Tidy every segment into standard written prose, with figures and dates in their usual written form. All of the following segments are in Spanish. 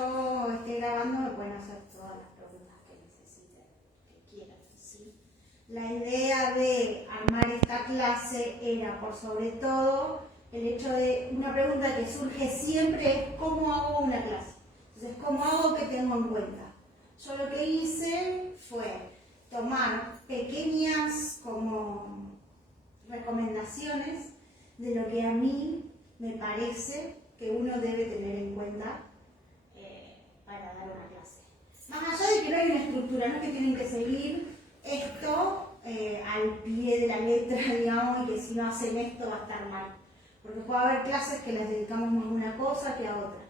yo esté grabando me pueden hacer todas las preguntas que necesiten, que quieran, ¿sí? La idea de armar esta clase era, por sobre todo, el hecho de una pregunta que surge siempre es ¿cómo hago una clase? Entonces, ¿cómo hago que tengo en cuenta? Yo lo que hice fue tomar pequeñas como recomendaciones de lo que a mí me parece que uno debe tener en cuenta para dar una clase. Más allá de que no hay una estructura, no es que tienen que seguir esto al pie de la letra, digamos, y que si no hacen esto va a estar mal. Porque puede haber clases que las dedicamos más a una cosa que a otra.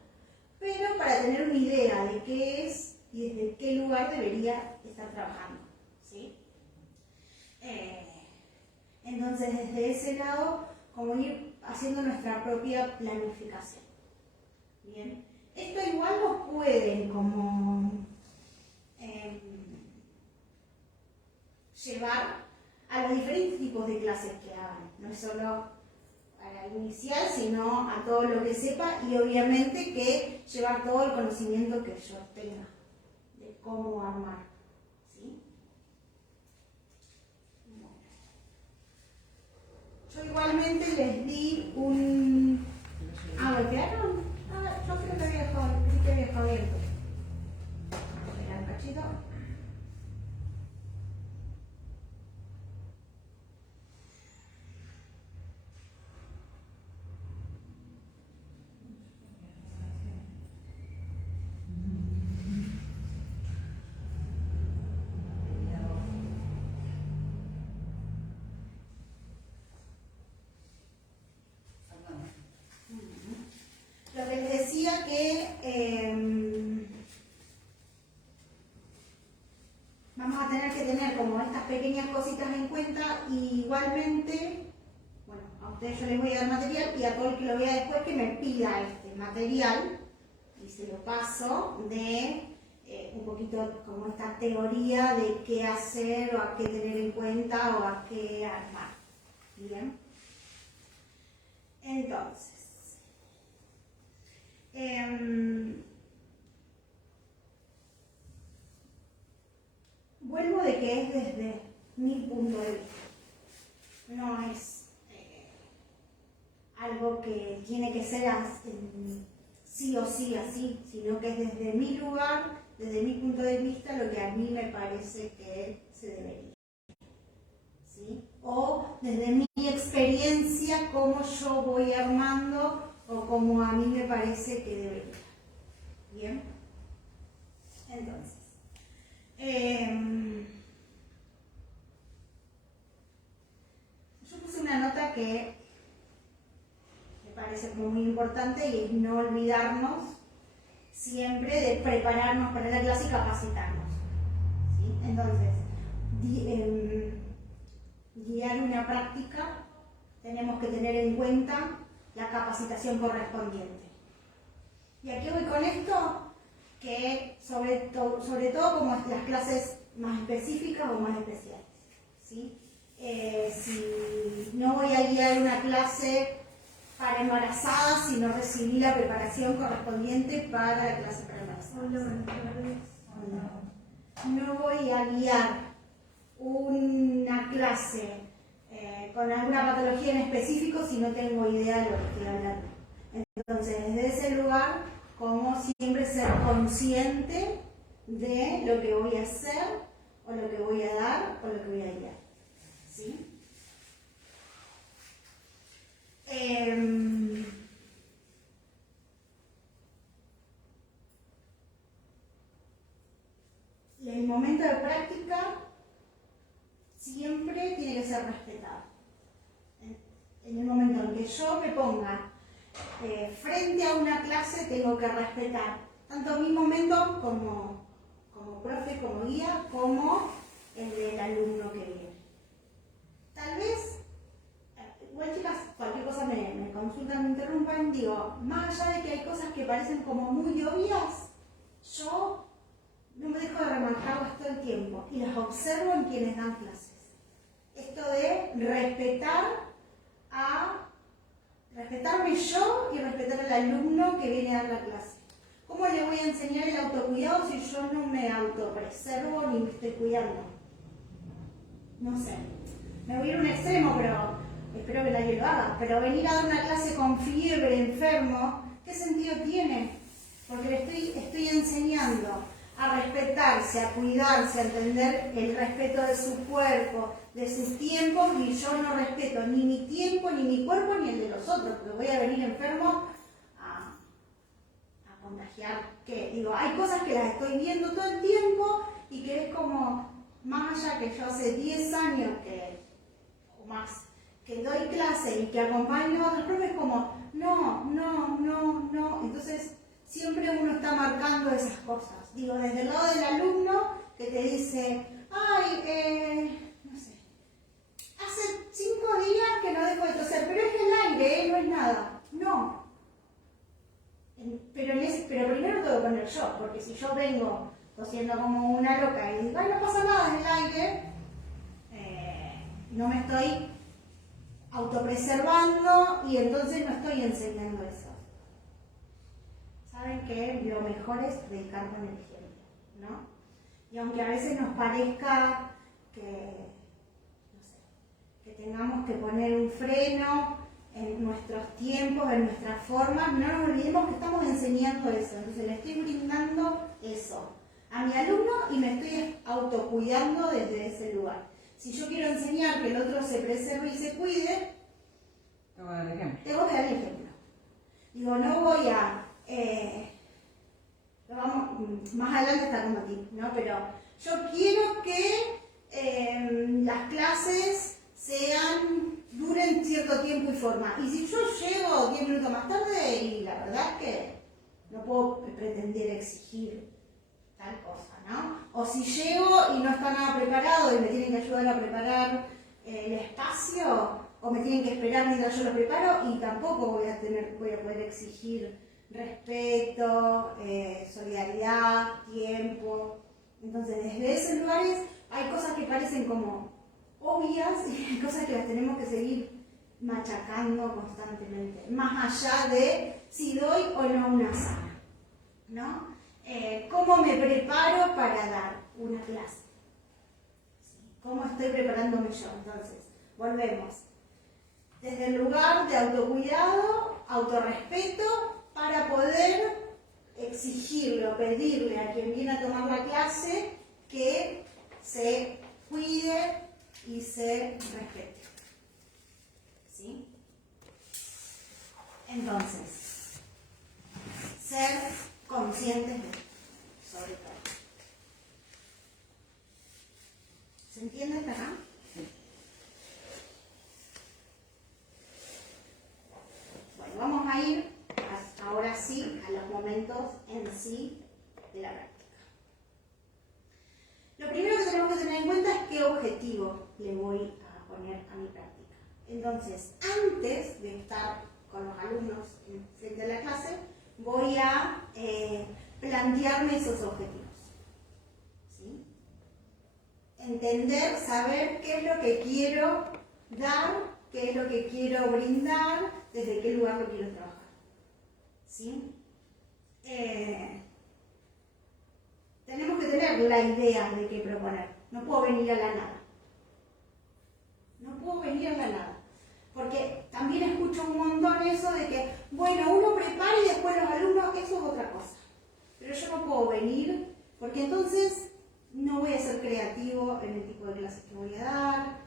Pero para tener una idea de qué es y desde qué lugar debería estar trabajando, ¿sí? Entonces, desde ese lado, como ir haciendo nuestra propia planificación. Bien, esto igual lo pueden como llevar a los diferentes tipos de clases que hagan, no es solo a la inicial, sino a todo lo que sepa y obviamente que llevar todo el conocimiento que yo tenga de cómo armar, ¿sí? Yo igualmente les di un... ¿lo quedaron? Yo creo que había dejado abierto. Espera un cachito. Lo que les decía que vamos a tener que tener como estas pequeñas cositas en cuenta y igualmente, bueno, a ustedes yo les voy a dar material y a todo el que lo vea después que me pida este material y se lo paso de un poquito como esta teoría de qué hacer o a qué tener en cuenta o a qué armar. Bien. Entonces, vuelvo de que es desde mi punto de vista. No es algo que tiene que ser sí o sí así, sino que es desde mi lugar, desde mi punto de vista, lo que a mí me parece que se debería. ¿Sí? O desde mi experiencia, cómo yo voy armando o como a mí me parece que debería. ¿Bien? Entonces, yo puse una nota que me parece muy importante y es no olvidarnos siempre de prepararnos para la clase y capacitarnos. ¿Sí? Entonces, guiar una práctica, tenemos que tener en cuenta la capacitación correspondiente. ¿Y a qué voy con esto? Que sobre todo como las clases más específicas o más especiales, ¿sí? Si no voy a guiar una clase para embarazadas, si no recibí la preparación correspondiente para la clase para embarazadas. No voy a guiar una clase con alguna patología en específico si no tengo idea de lo que estoy hablando. Entonces, desde ese lugar, como siempre ser consciente de lo que voy a hacer, o lo que voy a dar, o lo que voy a guiar. ¿Sí? El momento de práctica siempre tiene que ser respetado. En el momento en que yo me ponga frente a una clase, tengo que respetar tanto mi momento como profe, como guía, como el del alumno que viene. Tal vez, igual chicas, cualquier cosa me consultan, me interrumpan, digo, más allá de que hay cosas que parecen como muy obvias, yo no me dejo de remarcarlas todo el tiempo y las observo en quienes dan clases. Esto de respetarme yo y respetar al alumno que viene a dar la clase. ¿Cómo ¿cómo le voy a enseñar el autocuidado si yo no me autopreservo ni me estoy cuidando? No sé, me voy a ir a un extremo, pero espero que nadie lo haga. Pero venir a dar una clase con fiebre, enfermo, ¿qué sentido tiene? Porque le estoy enseñando a respetarse, a cuidarse, a entender el respeto de su cuerpo, de sus tiempos, y yo no respeto ni mi tiempo, ni mi cuerpo, ni el de los otros, porque voy a venir enfermo a contagiar. ¿Qué? Digo, hay cosas que las estoy viendo todo el tiempo y que es como, más allá que yo hace 10 años o más, que doy clase y que acompaño a otros profes, como, no. Entonces, siempre uno está marcando esas cosas. Digo, desde el lado del alumno que te dice, ay, no sé, hace 5 días que no dejo de toser, pero es el aire, no es nada. No. Pero primero tengo que poner yo, porque si yo vengo tosiendo como una loca y digo, ay, no pasa nada en el aire, no me estoy autopreservando y entonces no estoy enseñando eso. Saben que lo mejor es predicar con el ejemplo, ¿no? Y aunque a veces nos parezca que, no sé, que tengamos que poner un freno en nuestros tiempos, en nuestras formas, no nos olvidemos que estamos enseñando eso. Entonces le estoy brindando eso a mi alumno y me estoy autocuidando desde ese lugar. Si yo quiero enseñar que el otro se preserve y se cuide, tengo que dar el ejemplo. Digo, no voy a... más adelante está como ti, ¿no? Pero yo quiero que las clases duren cierto tiempo y forma. Y si yo llego 10 minutos más tarde, y la verdad es que no puedo pretender exigir tal cosa, ¿no? O si llego y no está nada preparado y me tienen que ayudar a preparar el espacio, o me tienen que esperar mientras yo lo preparo, y tampoco voy a poder exigir respeto, solidaridad, tiempo. Entonces, desde esos lugares hay cosas que parecen como obvias y hay cosas que las tenemos que seguir machacando constantemente, más allá de si doy o no una sala, ¿no? ¿Cómo me preparo para dar una clase? ¿Cómo estoy preparándome yo? Entonces, volvemos. Desde el lugar de autocuidado, autorrespeto, para poder exigirle o pedirle a quien viene a tomar la clase que se cuide y se respete. ¿Sí? Entonces, ser conscientes de esto, sobre todo. ¿Se entiende hasta acá? Sí. Bueno, vamos a ir ahora sí a los momentos en sí de la práctica. Lo primero que tenemos que tener en cuenta es qué objetivo le voy a poner a mi práctica. Entonces, antes de estar con los alumnos frente a la clase, voy a plantearme esos objetivos. ¿Sí? Entender, saber qué es lo que quiero dar, qué es lo que quiero brindar, desde qué lugar lo quiero trabajar. ¿Sí? Tenemos que tener la idea de qué proponer. No puedo venir a la nada. No puedo venir a la nada. Porque también escucho un montón eso de que, bueno, uno prepara y después los alumnos, eso es otra cosa. Pero yo no puedo venir, porque entonces no voy a ser creativo en el tipo de clases que voy a dar,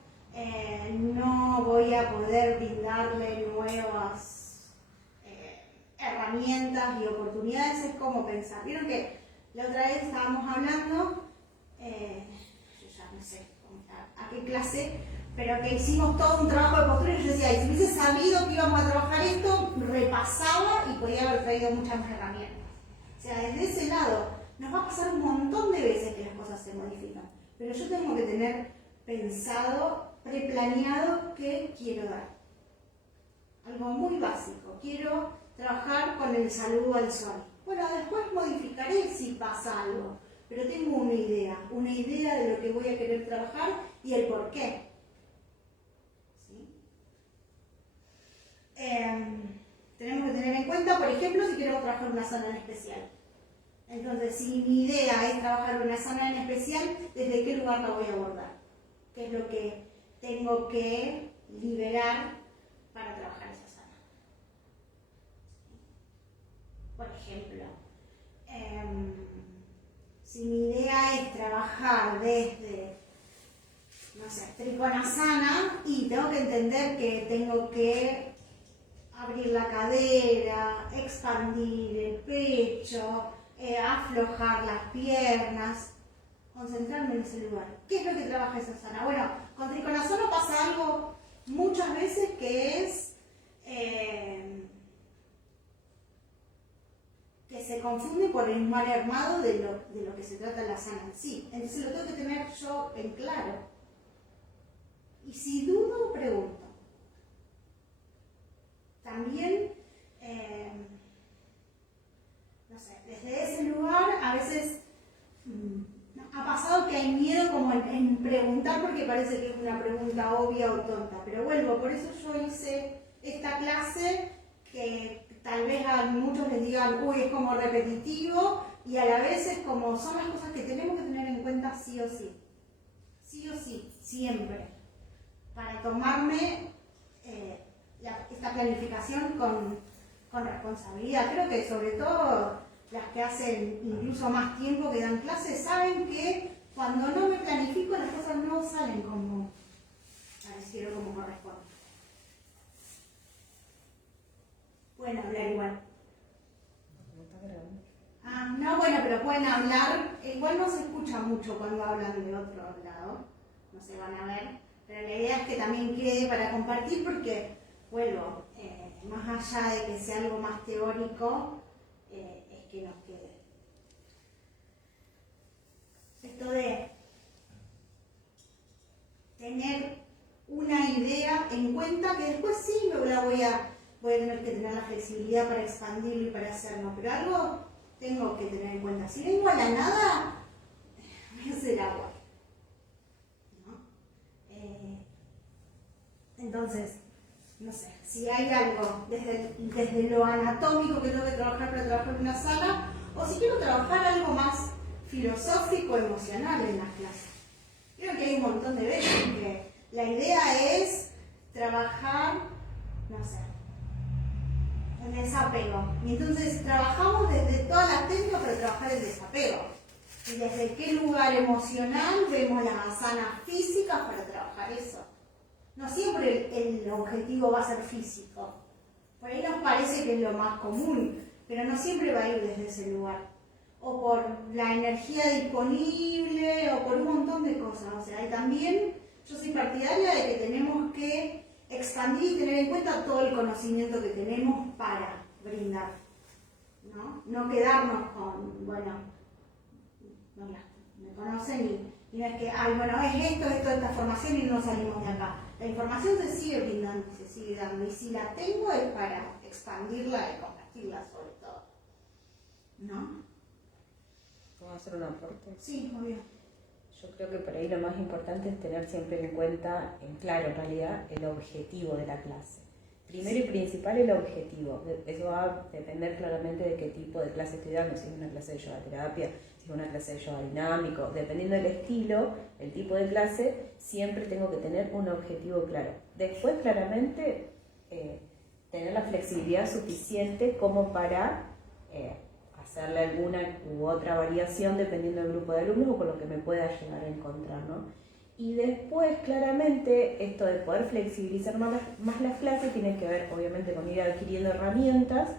no voy a poder brindarle nuevas herramientas y oportunidades. Es como pensar. Vieron que la otra vez estábamos hablando, yo ya no sé a qué clase, pero que hicimos todo un trabajo de postura y yo decía, y si hubiese sabido que íbamos a trabajar esto, repasaba y podía haber traído muchas más herramientas. O sea, desde ese lado, nos va a pasar un montón de veces que las cosas se modifican, pero yo tengo que tener pensado, preplaneado qué quiero dar. Algo muy básico, quiero trabajar con el saludo al sol. Bueno, después modificaré si pasa algo, pero tengo una idea de lo que voy a querer trabajar y el por qué. ¿Sí? Tenemos que tener en cuenta, por ejemplo, si queremos trabajar una zona en especial. Entonces, si mi idea es trabajar una sana en especial, ¿desde qué lugar la voy a abordar? ¿Qué es lo que tengo que liberar para trabajar esa sana? Por ejemplo, si mi idea es trabajar desde, no sé, Trikonasana, y tengo que entender que tengo que abrir la cadera, expandir el pecho, aflojar las piernas, concentrarme en ese lugar. ¿Qué es lo que trabaja esa sana? Bueno, con Trikonasana pasa algo muchas veces que es que se confunde por el mal armado de lo que se trata la sana en sí. Entonces lo tengo que tener yo en claro. Y si dudo, pregunto. También, no sé, desde ese lugar a veces ha pasado que hay miedo como en preguntar porque parece que es una pregunta obvia o tonta. Pero vuelvo, por eso yo hice esta clase que tal vez a muchos les digan, uy, es como repetitivo, y a la vez es como, son las cosas que tenemos que tener en cuenta sí o sí. Sí o sí, siempre. Para tomarme esta planificación con responsabilidad. Creo que sobre todo las que hacen incluso más tiempo que dan clases saben que cuando no me planifico las cosas no salen como pareciera como corresponde. Pueden hablar igual. No, bueno, pero pueden hablar. Igual no se escucha mucho cuando hablan de otro lado. No se van a ver. Pero la idea es que también quede para compartir porque, vuelvo, más allá de que sea algo más teórico, es que nos quede. Esto de tener una idea en cuenta que después sí voy a tener que tener la flexibilidad para expandirlo y para hacerlo, pero algo tengo que tener en cuenta. Si vengo a la nada, voy a hacer agua. ¿No? Entonces, no sé, si hay algo desde lo anatómico que tengo que trabajar para trabajar en una sala, o si quiero trabajar algo más filosófico, emocional en las clases. Creo que hay un montón de veces que la idea es trabajar, no sé, el desapego. Y entonces trabajamos desde todas las técnicas para trabajar el desapego. Y desde qué lugar emocional vemos las asanas físicas para trabajar eso. No siempre el objetivo va a ser físico. Por ahí nos parece que es lo más común, pero no siempre va a ir desde ese lugar. O por la energía disponible, o por un montón de cosas. O sea, y también yo soy partidaria de que tenemos que expandir y tener en cuenta todo el conocimiento que tenemos para brindar. No quedarnos con, bueno, me conocen y no es que, bueno, es esta formación y no salimos de acá. La información se sigue brindando y se sigue dando. Y si la tengo es para expandirla y compartirla sobre todo. ¿No? ¿Puedo hacer un aporte? Sí, obvio. Yo creo que por ahí lo más importante es tener siempre en cuenta, en claro en realidad, el objetivo de la clase. Primero y principal el objetivo. Eso va a depender claramente de qué tipo de clase estoy dando, si es una clase de yoga terapia, si es una clase de yoga dinámico. Dependiendo del estilo, el tipo de clase, siempre tengo que tener un objetivo claro. Después, claramente, tener la flexibilidad suficiente como para hacerle alguna u otra variación dependiendo del grupo de alumnos o con lo que me pueda llegar a encontrar, ¿no? Y después, claramente, esto de poder flexibilizar más las clases tiene que ver, obviamente, con ir adquiriendo herramientas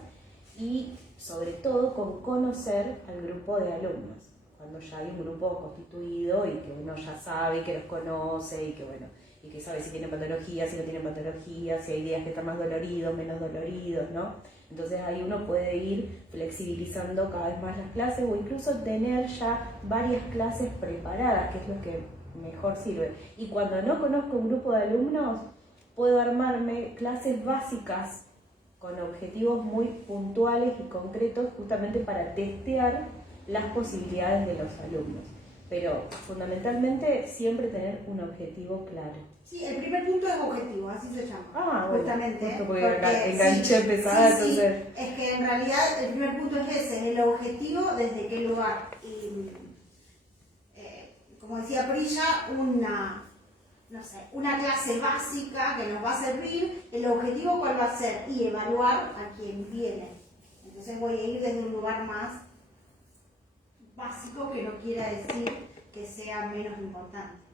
y, sobre todo, con conocer al grupo de alumnos. Cuando ya hay un grupo constituido y que uno ya sabe y que los conoce y que, bueno, y que sabe si tienen patología, si no tienen patología, si hay días que están más doloridos, menos doloridos, ¿no? Entonces ahí uno puede ir flexibilizando cada vez más las clases o incluso tener ya varias clases preparadas, que es lo que mejor sirve. Y cuando no conozco un grupo de alumnos, puedo armarme clases básicas con objetivos muy puntuales y concretos justamente para testear las posibilidades de los alumnos. pero fundamentalmente siempre tener un objetivo claro. Sí, el primer punto es objetivo, así se llama. Bueno, justamente. justo porque enganché pesada, entonces. Sí, es que en realidad el primer punto es ese, es el objetivo desde qué lugar. Y como decía Prilla, una clase básica que nos va a servir, el objetivo cuál va a ser, y evaluar a quien viene. Entonces voy a ir desde un lugar más básico, que no quiera decir que sea menos importante.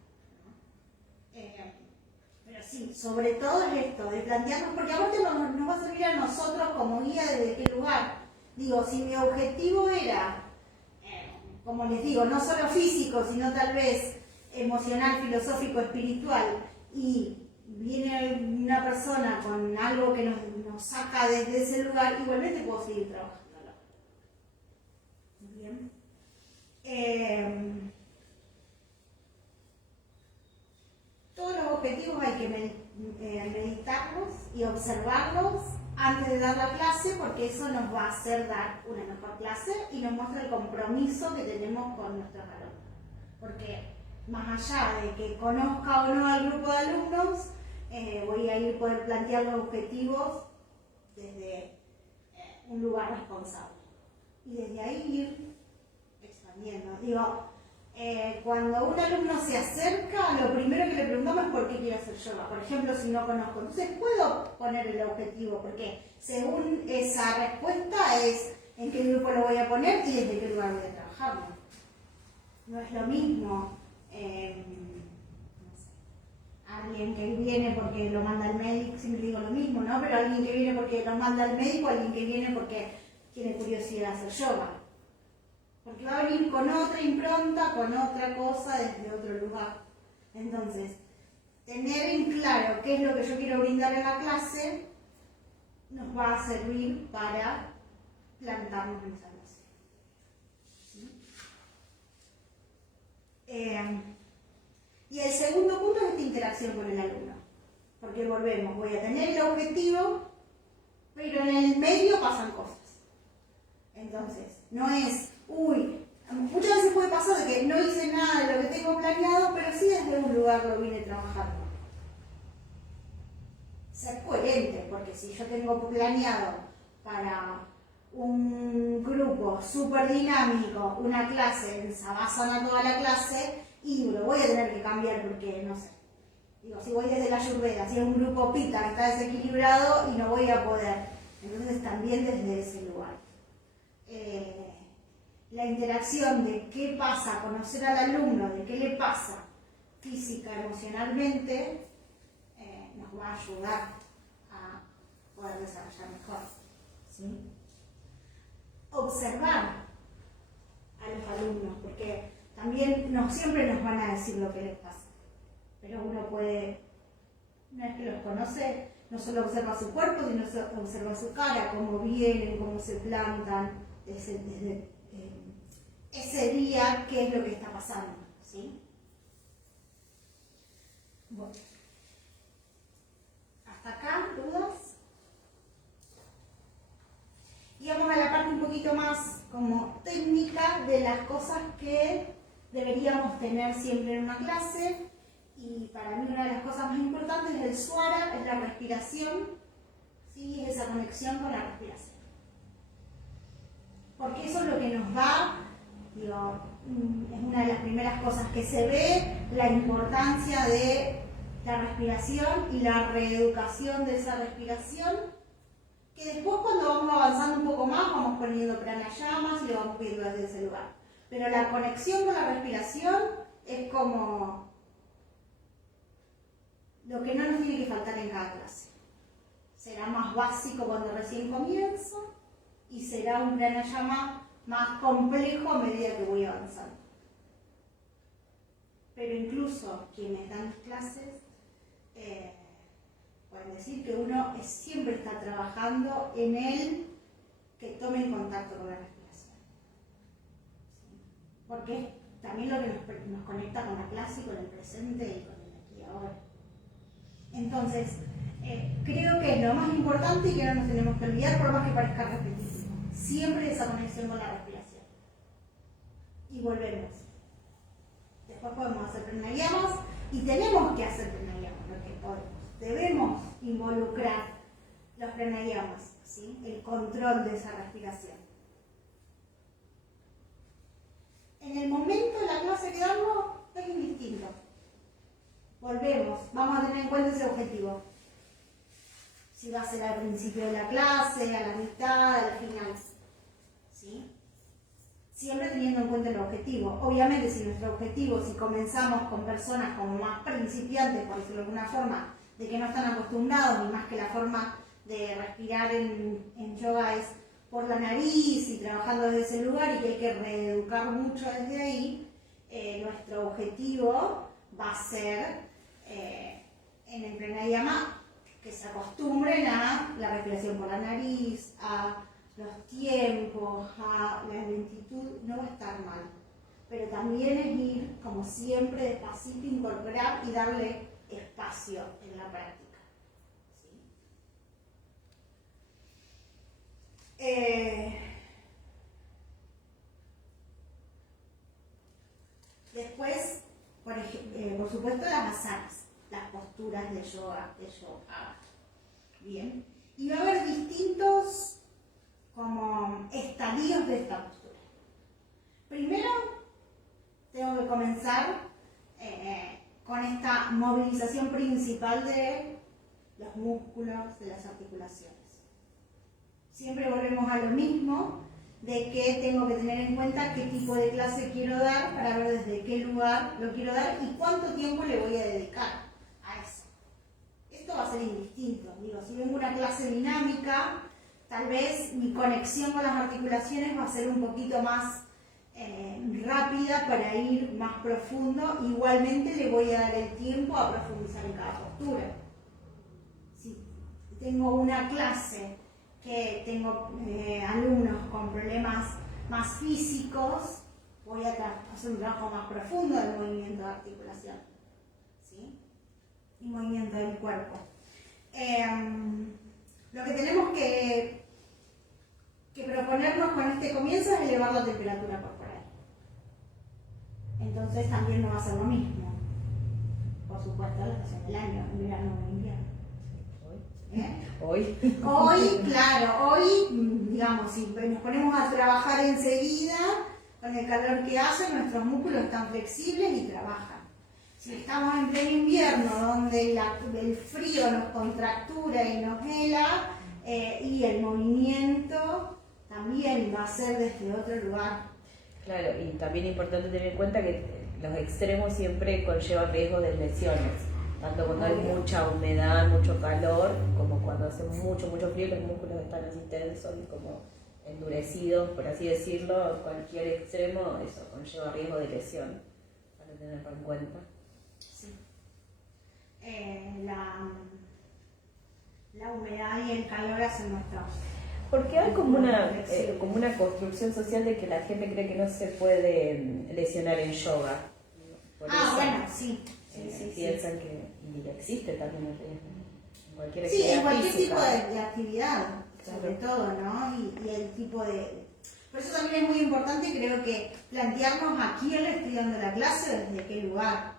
Pero sí, sobre todo es esto, de plantearnos, porque aparte nos va a servir a nosotros como guía desde qué lugar. Digo, si mi objetivo era, como les digo, no solo físico, sino tal vez emocional, filosófico, espiritual, y viene una persona con algo que nos saca desde ese lugar, igualmente puedo seguir trabajándolo. Bien. Todos los objetivos hay que meditarlos y observarlos antes de dar la clase, porque eso nos va a hacer dar una mejor clase y nos muestra el compromiso que tenemos con nuestros alumnos. Porque más allá de que conozca o no al grupo de alumnos, voy a ir poder plantear los objetivos desde un lugar responsable. Y desde ahí ir expandiendo. Digo, cuando un alumno se acerca, lo primero que le preguntamos es por qué quiere hacer yoga. Por ejemplo, si no conozco. Entonces puedo poner el objetivo, porque según esa respuesta es en qué grupo lo voy a poner y desde qué lugar voy a trabajarlo. No es lo mismo alguien que viene porque lo manda el médico, siempre digo lo mismo, ¿no? Pero alguien que viene porque lo manda el médico, alguien que viene porque tiene curiosidad de hacer yoga. Porque va a venir con otra impronta, con otra cosa, desde otro lugar. Entonces, tener en claro qué es lo que yo quiero brindar en la clase nos va a servir para plantarnos en esa clase. ¿Sí? Y el segundo punto es esta interacción con el alumno. Porque volvemos, voy a tener el objetivo, pero en el medio pasan cosas. Entonces, no es, muchas veces puede pasar de que no hice nada de lo que tengo planeado, pero sí desde un lugar lo vine trabajando. Ser coherente, porque si yo tengo planeado para un grupo súper dinámico, una clase en Savasana toda la clase, y lo voy a tener que cambiar porque, no sé, digo, si voy desde la Ayurveda, si es un grupo Pitta que está desequilibrado y no voy a poder, entonces también desde ese lugar. La interacción de qué pasa, conocer al alumno, de qué le pasa física, emocionalmente, nos va a ayudar a poder desarrollar mejor. ¿Sí? Observar a los alumnos, porque también no siempre nos van a decir lo que les pasa, pero uno puede, una vez que los conoce, no solo observa su cuerpo, sino observa su cara, cómo vienen, cómo se plantan, desde ese día, qué es lo que está pasando. ¿Sí? Bueno. ¿Hasta acá? ¿Dudas? Y vamos a la parte un poquito más como técnica de las cosas que deberíamos tener siempre en una clase. Y para mí una de las cosas más importantes del Swara es la respiración, ¿sí? Esa conexión con la respiración. Porque eso es lo que nos da, digo, es una de las primeras cosas que se ve, la importancia de la respiración y la reeducación de esa respiración, que después cuando vamos avanzando un poco más vamos poniendo pranayamas y lo vamos viendo desde ese lugar. Pero la conexión con la respiración es como lo que no nos tiene que faltar en cada clase. Será más básico cuando recién comienzo y será un pranayama más complejo a medida que voy avanzando. Pero incluso quienes dan clases pueden decir que uno siempre está trabajando en el que tome en contacto con la respiración. ¿Sí? Porque también lo que nos conecta con la clase y con el presente y con el aquí y ahora. Entonces, creo que es lo más importante y que no nos tenemos que olvidar, por más que parezca repetitivo. Siempre esa conexión con la respiración. Y volvemos. Después podemos hacer pranayamas y tenemos que hacer pranayamas, lo que podemos. Debemos involucrar los pranayamas, ¿sí? El control de esa respiración. En el momento de la clase que damos es indistinto. Volvemos, vamos a tener en cuenta ese objetivo. Si va a ser al principio de la clase, a la mitad, al final. ¿Sí? Siempre teniendo en cuenta el objetivo. Obviamente, si nuestro objetivo, si comenzamos con personas como más principiantes, por decirlo de alguna forma, de que no están acostumbrados, ni más que la forma de respirar en yoga es por la nariz y trabajando desde ese lugar y que hay que reeducar mucho desde ahí, nuestro objetivo va a ser en el pranayama que se acostumbren a la respiración por la nariz, a los tiempos, a la lentitud, no va a estar mal. Pero también es ir, como siempre, despacito, incorporar y darle espacio en la práctica. ¿Sí? Después, por supuesto, las asanas, las posturas de yoga. Bien. Y va a haber distintos como estadios de esta postura. Primero, tengo que comenzar con esta movilización principal de los músculos, de las articulaciones. Siempre volvemos a lo mismo, de que tengo que tener en cuenta qué tipo de clase quiero dar para ver desde qué lugar lo quiero dar y cuánto tiempo le voy a dedicar a eso. Esto va a ser indistinto. Digo, si vengo a una clase dinámica, tal vez mi conexión con las articulaciones va a ser un poquito más rápida para ir más profundo. Igualmente le voy a dar el tiempo a profundizar en cada postura. Si tengo una clase que tengo alumnos con problemas más físicos, voy a hacer un trabajo más profundo del movimiento de articulación, ¿sí? Y movimiento del cuerpo. Lo que tenemos que proponernos con este comienzo es elevar la temperatura corporal. Entonces también no va a ser lo mismo. Por supuesto, la estación del año, en verano o en invierno. Hoy, claro, hoy, digamos, si nos ponemos a trabajar enseguida, con el calor que hace, nuestros músculos están flexibles y trabajan. Si estamos en pleno invierno, donde el frío nos contractura y nos hela, y el movimiento también va a ser desde otro lugar. Claro, y también es importante tener en cuenta que los extremos siempre conllevan riesgo de lesiones. Tanto cuando hay mucha humedad, mucho calor, como cuando hace mucho frío, los músculos están así tensos y como endurecidos, por así decirlo. Cualquier extremo, eso conlleva riesgo de lesión, para tenerlo en cuenta. Sí. La humedad y el calor hacen nuestro... Porque hay como una construcción social de que la gente cree que no se puede lesionar en yoga. Por eso, bueno, sí. Sí, piensan que y existe también el riesgo en cualquier actividad. Sí, en cualquier física. tipo de actividad, sobre todo, ¿no? Y el tipo de... Por eso también es muy importante, creo que plantearnos a quién le estoy dando la clase, desde qué lugar,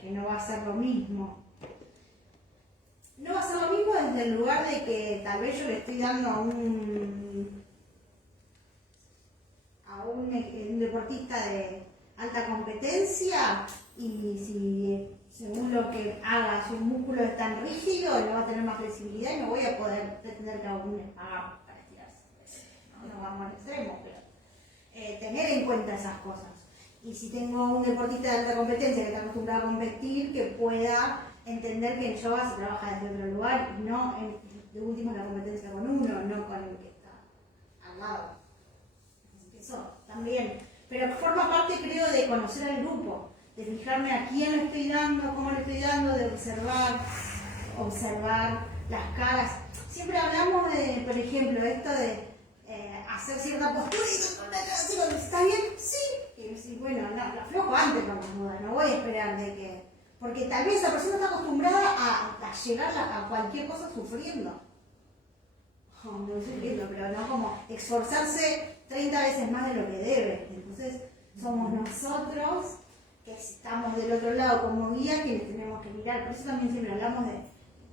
que no va a ser lo mismo. No va a ser lo mismo desde el lugar de que tal vez yo le estoy dando a un deportista de alta competencia y si según lo que haga sus músculos están rígidos, no va a tener más flexibilidad y no voy a poder pretender que algún espacio para estirarse. No vamos al extremo, pero tener en cuenta esas cosas. Y si tengo un deportista de alta competencia que está acostumbrado a competir, que pueda entender que en yoga se trabaja desde otro lugar y no de último la competencia con uno, no con el que está al lado. Así que eso también. Pero forma parte, creo, de conocer al grupo, de fijarme a quién le estoy dando, cómo le estoy dando, de observar las caras. Siempre hablamos de, por ejemplo, esto de hacer cierta postura y ¿está bien? Sí. Y decir, bueno, no, lo aflojo antes con las dudas, no voy a esperar de que... Porque tal vez esa persona está acostumbrada a llegar a cualquier cosa sufriendo. No sufriendo, pero no como esforzarse 30 veces más de lo que debe. Entonces, somos nosotros estamos del otro lado como guía quienes tenemos que mirar. Por eso también siempre hablamos de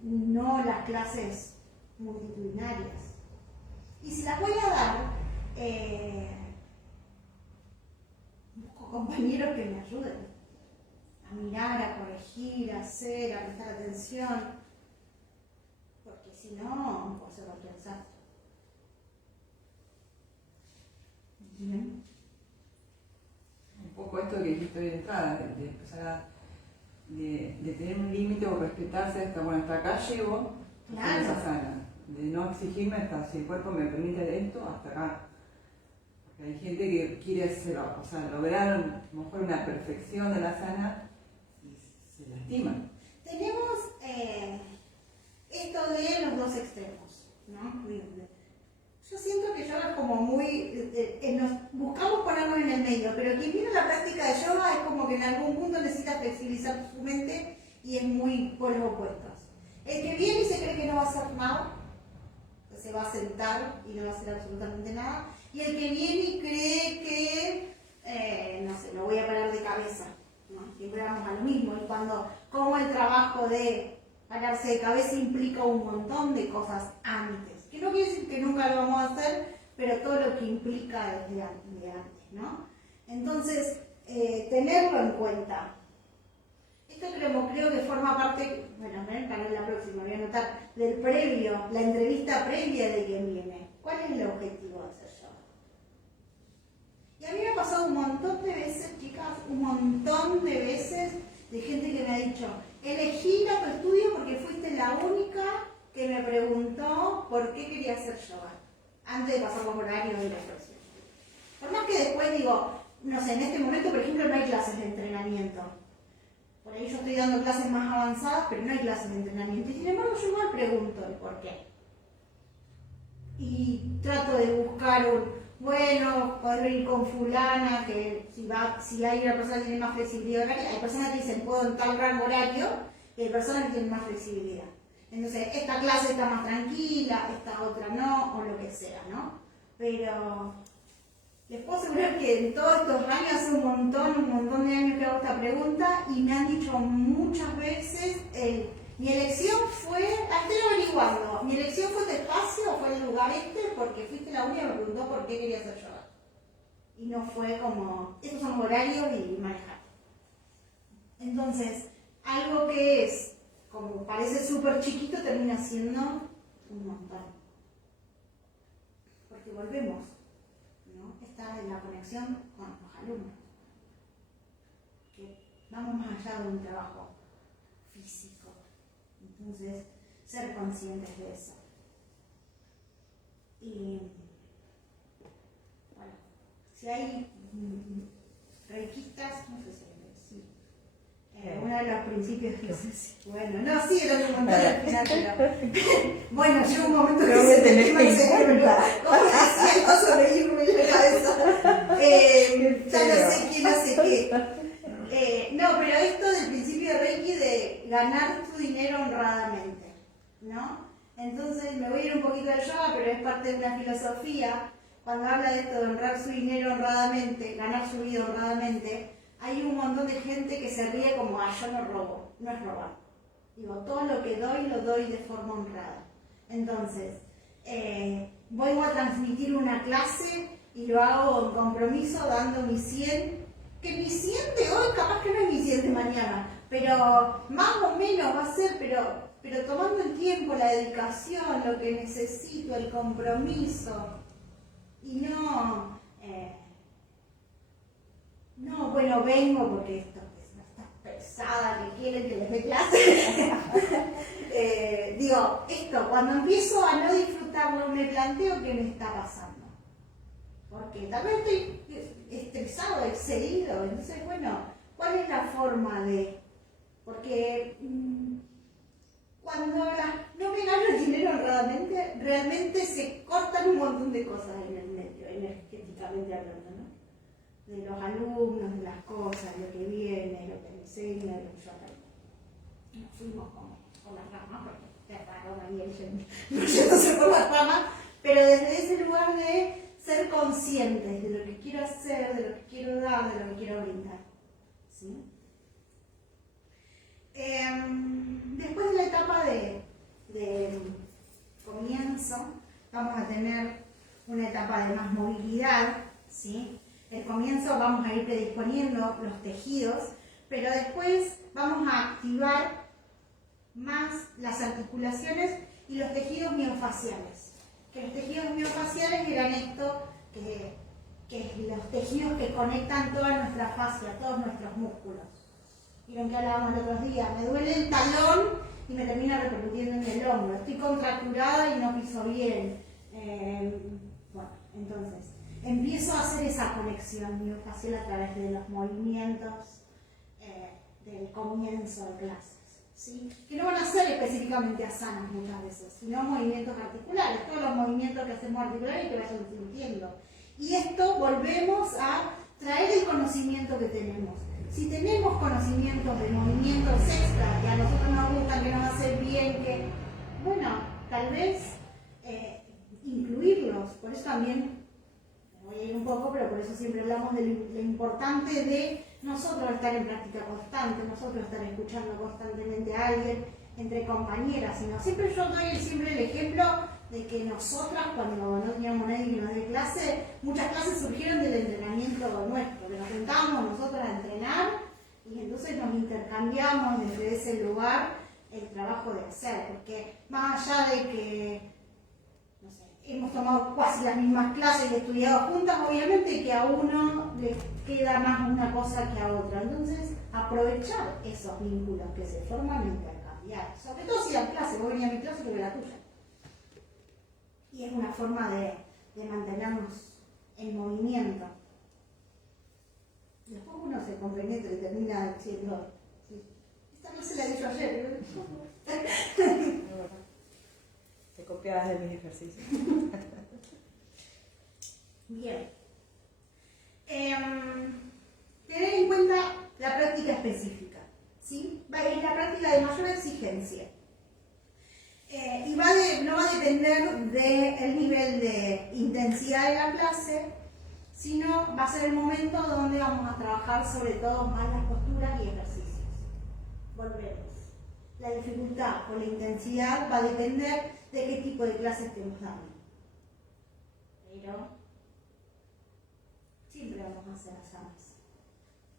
no las clases multitudinarias. Y si las voy a dar, busco compañeros que me ayuden a mirar, a corregir, a hacer, a prestar atención, porque si no, puedo hacer cualquier desastre. Bien. Un poco esto que dijiste hoy de entrada, de empezar a de tener un límite o respetarse hasta, bueno, hasta acá llego, hasta esa sana. De no exigirme hasta si el cuerpo me permite esto, hasta acá. Porque hay gente que quiere hacer, o sea, lograr a lo mejor una perfección de la sana y se lastima. Tenemos esto de los dos extremos, ¿no? Yo siento que yoga es como muy, nos buscamos ponernos en el medio, pero quien viene a la práctica de yoga es como que en algún punto necesita flexibilizar su mente y es muy polos opuestos. El que viene y se cree que no va a hacer nada, que se va a sentar y no va a hacer absolutamente nada, y el que viene y cree que, no sé, lo voy a parar de cabeza, ¿no? Siempre vamos a lo mismo, y cuando como el trabajo de pararse de cabeza implica un montón de cosas antes. Que no quiere decir que nunca lo vamos a hacer, pero todo lo que implica desde antes, ¿no? Entonces, tenerlo en cuenta. Esto creo que forma parte, bueno, para la próxima, voy a anotar, del previo, la entrevista previa de quien viene. ¿Cuál es el objetivo de hacer yoga? Y a mí me ha pasado un montón de veces, chicas, un montón de veces, de gente que me ha dicho, elegí tu estudio porque fuiste la única que me preguntó por qué quería hacer yoga, antes de pasar los horarios de la próxima. Por más que después digo, no sé, en este momento, por ejemplo, no hay clases de entrenamiento. Por ahí yo estoy dando clases más avanzadas, pero no hay clases de entrenamiento. Y sin embargo, yo igual pregunto el por qué. Y trato de buscar bueno, poder venir con fulana, que si hay una persona que tiene más flexibilidad horaria, hay personas que dicen, puedo en tal rango horario, y hay personas que tienen más flexibilidad. Entonces, esta clase está más tranquila, esta otra no, o lo que sea, ¿no? Pero les puedo asegurar que en todos estos años, hace un montón de años que hago esta pregunta, y me han dicho muchas veces, mi elección fue, estoy averiguando, mi elección fue este espacio o fue el lugar porque fuiste la única que me preguntó por qué quería hacer yoga. Y no fue como, estos son horarios y manejar. Entonces, algo que es, como parece súper chiquito, termina siendo un montón. Porque volvemos, ¿no? Está en la conexión con los alumnos. Que vamos más allá de un trabajo físico. Entonces, ser conscientes de eso. Y, bueno, si hay reikistas, no sé si uno de los principios que bueno, no, sí, era un montón al final, pero bueno, llega un momento que se te quema el cerebro. Como decía, no sobreírme en la cabeza. Ya no sé quién hace qué. No, pero esto del principio de Reiki de ganar tu dinero honradamente, ¿no? Entonces me voy a ir un poquito del yoga, pero es parte de una filosofía. Cuando habla de esto de honrar su dinero honradamente, ganar su vida honradamente, hay un montón de gente que se ríe como, yo no robo, no es robar. Digo, todo lo que doy, lo doy de forma honrada. Entonces, voy a transmitir una clase y lo hago en compromiso, dando mi 100, que mi 100 de hoy capaz que no es mi 100 de mañana, pero más o menos va a ser, pero tomando el tiempo, la dedicación, lo que necesito, el compromiso, y no... no, bueno, vengo porque esto está pesada, que quieren que les dé clase. Digo, esto, cuando empiezo a no disfrutarlo, me planteo qué me está pasando. Porque tal vez estoy estresado, excedido. Entonces, bueno, ¿cuál es la forma de...? Porque cuando no me gano el dinero honradamente, realmente se cortan un montón de cosas en el medio, energéticamente hablando, ¿no? De los alumnos, de las cosas, de lo que viene, lo que me enseña, lo que yo aprendo. Nos fuimos con las ramas, porque es raro, Daniel, yéndose por las ramas, pero desde ese lugar de ser conscientes de lo que quiero hacer, de lo que quiero dar, de lo que quiero brindar. ¿Sí? Después de la etapa de comienzo, vamos a tener una etapa de más movilidad, ¿sí? El comienzo vamos a ir predisponiendo los tejidos, pero después vamos a activar más las articulaciones y los tejidos miofaciales. Que los tejidos miofaciales eran esto, que los tejidos que conectan toda nuestra fascia, todos nuestros músculos. Vieron que hablábamos el otro día, me duele el talón y me termina repercutiendo en el hombro, estoy contracturada y no piso bien. Bueno, entonces, empiezo a hacer esa conexión miofacial a través de los movimientos del comienzo de clases, ¿sí? Que no van a ser específicamente asanas muchas veces, sino movimientos articulares, todos los movimientos que hacemos articulares y que vayan sintiendo. Y esto volvemos a traer el conocimiento que tenemos. Si tenemos conocimientos de movimientos extra que a nosotros nos gustan, que nos hacen bien, que, bueno, tal vez incluirlos. Por eso también, me voy a ir un poco, pero por eso siempre hablamos de lo importante de nosotros estar en práctica constante, nosotros estar escuchando constantemente a alguien, entre compañeras. Sino, siempre yo doy siempre el ejemplo de que nosotras, cuando no teníamos nadie que nos dé clase, muchas clases surgieron del entrenamiento nuestro, que nos juntábamos nosotras a entrenar y entonces nos intercambiamos desde ese lugar el trabajo de hacer, porque más allá de que, no sé, hemos tomado casi las mismas clases y estudiado juntas, obviamente que a uno le queda más una cosa que a otra, entonces aprovechar esos vínculos que se forman e intercambiar, sobre todo si la clase, vos venís a mi clase que la tuya. Y es una forma de mantenernos en movimiento. Después uno se compenetra y termina diciendo, sí, esta no se la he dicho ayer. Te copiabas de mis ejercicios. Bien. Tener en cuenta la práctica específica, ¿sí? Es la práctica de mayor exigencia. Y no va a depender del nivel de intensidad de la clase, sino va a ser el momento donde vamos a trabajar sobre todo más las posturas y ejercicios. Volvemos. La dificultad o la intensidad va a depender de qué tipo de clase estemos dando. Pero siempre vamos a hacer asanas.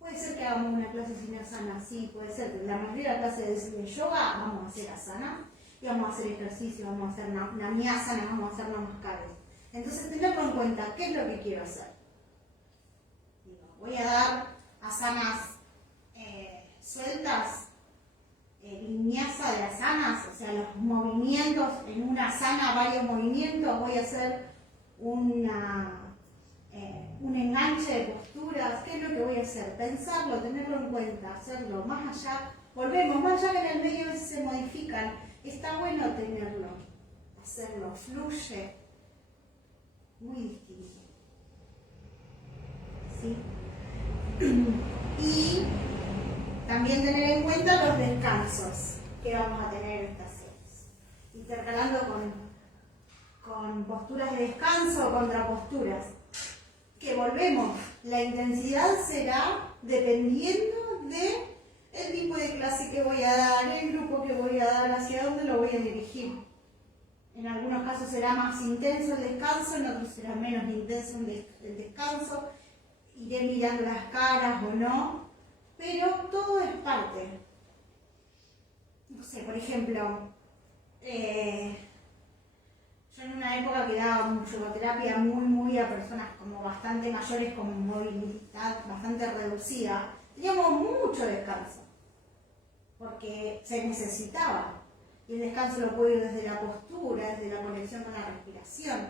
Puede ser que hagamos una clase sin asana, sí, puede ser, pero la mayoría de las clases de yoga vamos a hacer asana. Y vamos a hacer ejercicio, vamos a hacer namiasana, vamos a hacer namaskares. Entonces, tenerlo en cuenta, ¿qué es lo que quiero hacer? Digo, voy a dar asanas sueltas, vinyasa de asanas, o sea, los movimientos, en una asana, varios movimientos, voy a hacer un enganche de posturas, ¿qué es lo que voy a hacer? Pensarlo, tenerlo en cuenta, hacerlo, más allá, volvemos, más allá que en el medio a veces se modifican. Está bueno tenerlo, hacerlo, fluye, muy distinto. ¿Sí? Y también tener en cuenta los descansos que vamos a tener en estas series. Intercalando con posturas de descanso o contraposturas. Que volvemos, la intensidad será dependiendo de el tipo de clase que voy a dar, el grupo que voy a dar, hacia dónde lo voy a dirigir. En algunos casos será más intenso el descanso, en otros será menos intenso el descanso. Iré mirando las caras o no, pero todo es parte. No sé, por ejemplo, yo en una época que daba yogoterapia muy a personas como bastante mayores con movilidad bastante reducida, teníamos mucho descanso. Porque se necesitaba. Y el descanso lo puedo ir desde la postura, desde la conexión con la respiración,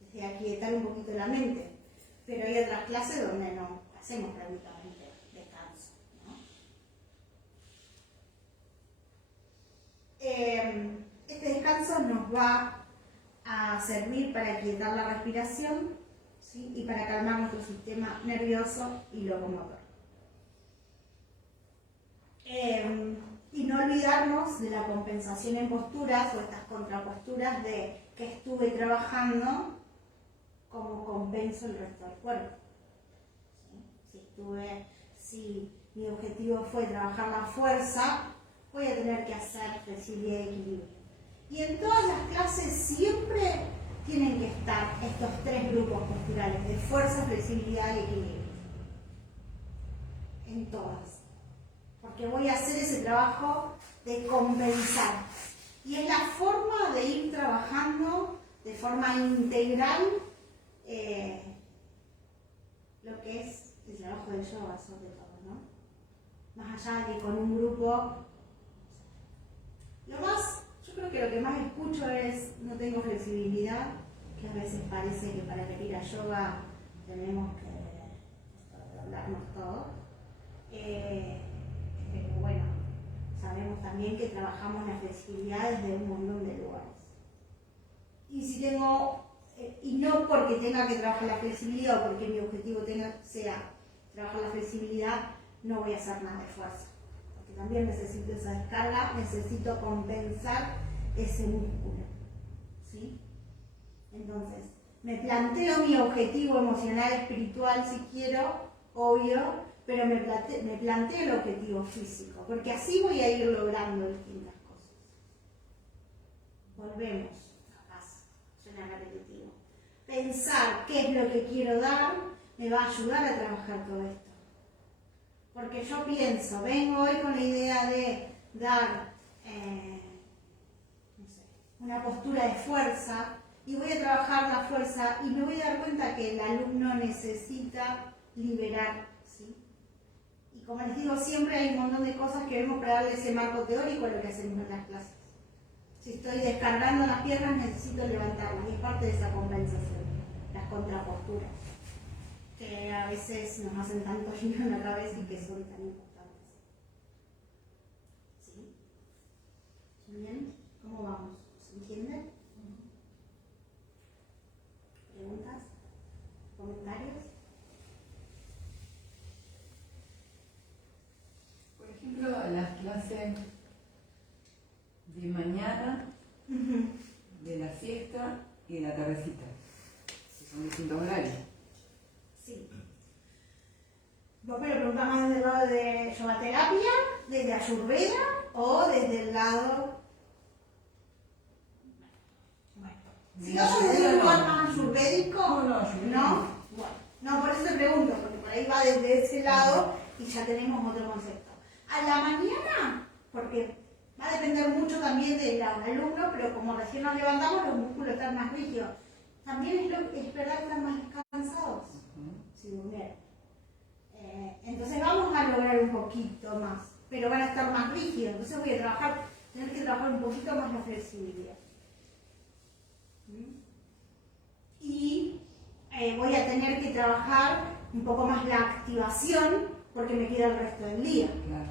desde aquietar un poquito la mente. Pero hay otras clases donde no hacemos prácticamente descanso, ¿no? Este descanso nos va a servir para aquietar la respiración, ¿sí? Y para calmar nuestro sistema nervioso y locomotor. Y no olvidarnos de la compensación en posturas o estas contraposturas de que estuve trabajando, como compenso el resto del cuerpo. ¿Sí? si mi objetivo fue trabajar la fuerza, voy a tener que hacer flexibilidad y equilibrio. Y en todas las clases siempre tienen que estar estos tres grupos posturales de fuerza, flexibilidad y equilibrio. En todas. Porque voy a hacer ese trabajo de compensar. Y es la forma de ir trabajando de forma integral lo que es el trabajo del yoga, sobre todo, ¿no? Más allá de que con un grupo. Yo creo que lo que más escucho es: no tengo flexibilidad, que a veces parece que para venir a yoga tenemos que hablarnos todo. Pero bueno, sabemos también que trabajamos la flexibilidad desde un montón de lugares. Y si tengo, y no porque tenga que trabajar la flexibilidad o porque mi objetivo sea trabajar la flexibilidad, no voy a hacer nada de fuerza. Porque también necesito esa descarga, necesito compensar ese músculo. ¿Sí? Entonces, me planteo mi objetivo emocional, espiritual, si quiero, obvio, pero me planteo el objetivo físico, porque así voy a ir logrando distintas cosas. Volvemos, capaz, suena repetitivo. Pensar qué es lo que quiero dar me va a ayudar a trabajar todo esto. Porque yo pienso, vengo hoy con la idea de dar una postura de fuerza y voy a trabajar la fuerza y me voy a dar cuenta que el alumno necesita liberar, ¿sí? Y como les digo, siempre hay un montón de cosas que vemos para darle ese marco teórico a lo que hacemos en las clases. Si estoy descargando las piernas, necesito levantarlas, y es parte de esa compensación, las contraposturas, que a veces nos hacen tanto lío en la cabeza y que son tan importantes. ¿Sí? ¿Bien? ¿Cómo vamos? ¿Se entiende? ¿Preguntas? ¿Comentarios? Por ejemplo, las clases de mañana, de la siesta y de la tardecita, que son distintos horarios. Sí. Vos me lo preguntás más desde el lado de yogaterapia, desde Ayurveda o desde el lado. Bueno, si no desde un lugar más ayurvédico, ¿no? Bueno, no, por eso te pregunto, porque por ahí va desde ese lado y ya tenemos otro concepto. A la mañana, porque va a depender mucho también del alumno, pero como recién nos levantamos, los músculos están más rígidos. También es verdad que están más descansados, si durmieron. Entonces vamos a lograr un poquito más, pero van a estar más rígidos. Entonces voy a tener que trabajar un poquito más la flexibilidad. Y voy a tener que trabajar un poco más la activación, porque me queda el resto del día. Claro.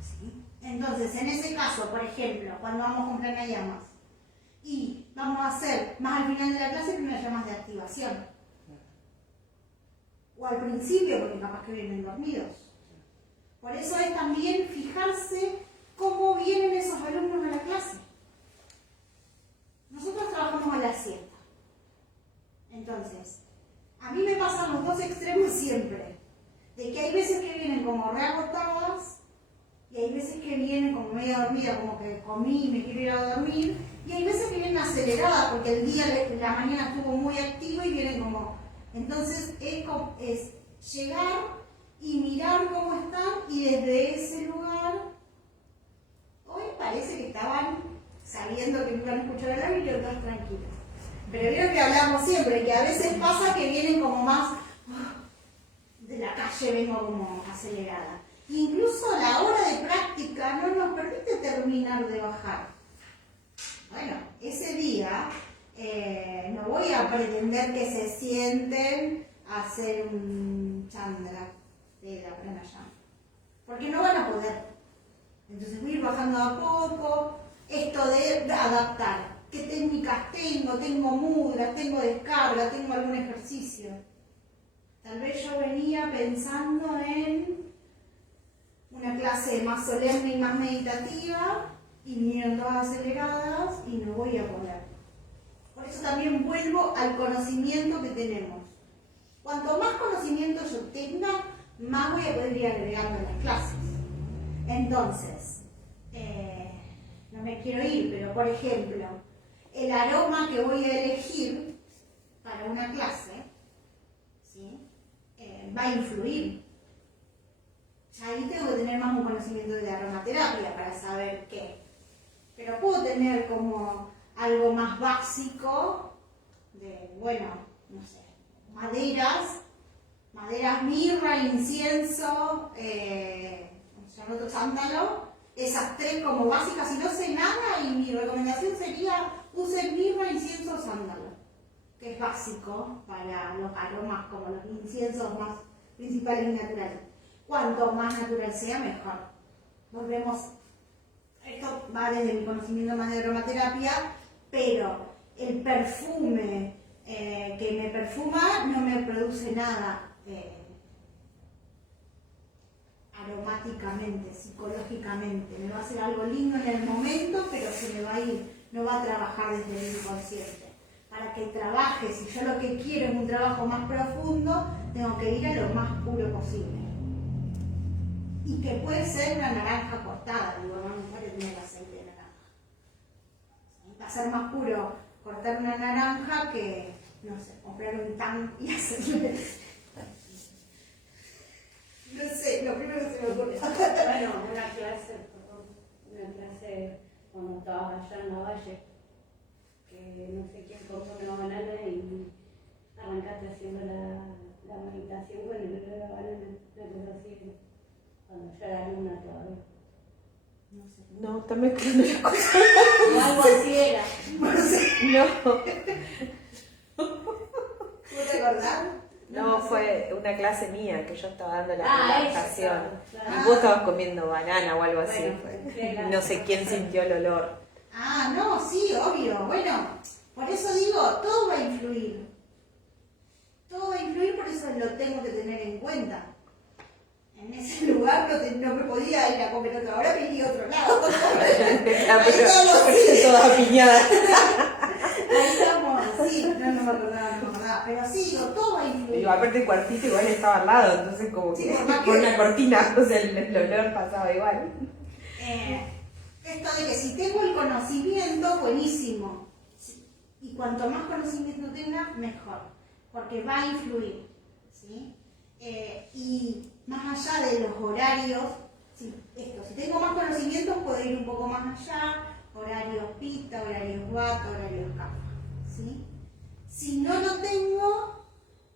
¿Sí? Entonces, en ese caso, por ejemplo, cuando vamos con pranayamas y vamos a hacer más al final de la clase pranayamas de activación. O al principio, porque capaz que vienen dormidos. Por eso es también fijarse cómo vienen esos alumnos a la clase. Nosotros trabajamos a la siesta. Entonces, a mí me pasan los dos extremos siempre. De que hay veces que vienen como reagotadas y hay veces que vienen como medio dormidas, como que comí y me quiero ir a dormir. Y hay veces que vienen aceleradas porque el día, la mañana estuvo muy activo y vienen como. Entonces es llegar y mirar cómo están y desde ese lugar, hoy parece que estaban sabiendo que iban a escuchar el audio y otros tranquilos. Pero creo que hablamos siempre, que a veces pasa que vienen como más de la calle, vengo como acelerada. Incluso la hora de práctica no nos permite terminar de bajar. Bueno, ese día no voy a pretender que se sienten a hacer un chandra de la pranayama, porque no van a poder. Entonces voy a ir bajando a poco, esto de adaptar. ¿Qué técnicas tengo? Tengo mudras, tengo descarga, tengo algún ejercicio. Tal vez yo venía pensando en una clase más solemne y más meditativa y vinieron todas aceleradas y no voy a poder. Por eso también vuelvo al conocimiento que tenemos. Cuanto más conocimiento yo tenga, más voy a poder ir agregando en las clases. Entonces, no me quiero ir, pero por ejemplo, el aroma que voy a elegir para una clase, ¿sí? Va a influir. Ya ahí tengo que tener más un conocimiento de aromaterapia para saber qué. Pero puedo tener como algo más básico de, bueno, no sé, maderas, mirra, incienso, sándalo, esas tres como básicas. Si no sé nada, y mi recomendación sería usen mirra, incienso, sándalo, que es básico para los aromas como los inciensos más principales y naturales. Cuanto más natural sea, mejor. Volvemos, esto va desde mi conocimiento más de aromaterapia, pero el perfume que me perfuma no me produce nada aromáticamente, psicológicamente. Me va a hacer algo lindo en el momento, pero se me va a ir, no va a trabajar desde el inconsciente. Para que trabaje, si yo lo que quiero es un trabajo más profundo, tengo que ir a lo más puro posible. Y que puede ser una naranja cortada, digo, no necesariamente tener aceite de naranja. Va a ser más puro cortar una naranja que, no sé, comprar un tan y hacerle. No sé, lo primero que se me ocurre. Bueno, una clase cuando estaba allá en la Valle, que no sé quién compró una banana y arrancaste haciendo la meditación con el olor de la banana, una cosa así, cuando ya era luna todavía. No sé. No, está mezclando las cosas. O algo así era. No. ¿Tú te acordás? No, fue una clase mía que yo estaba dando la Ah, relajación. eso, claro. Y vos estabas comiendo banana o algo así. Bueno, Fue. sí, No sé quién sintió el olor. Ah, no, sí, obvio. Bueno, por eso digo, todo va a influir. Todo va a influir, por eso lo tengo que tener en cuenta. En ese lugar no me podía ir a comer otra hora, me iría a otro lado. Toda apiñada. Ahí estamos, sí, no me acordaba, pero sí, digo, todo va a influir. Digo, aparte el cuartito igual estaba al lado, entonces como Sí, que por más que- con una cortina, o sea, el olor pasaba igual. Esto de que si tengo el conocimiento, buenísimo. Sí. Y cuanto más conocimiento tenga, mejor. Porque va a influir. ¿Sí? Y más allá de los horarios, si tengo más conocimientos, puedo ir un poco más allá. Horarios pita, horarios bata, horarios kapha. ¿Sí? Si no lo tengo,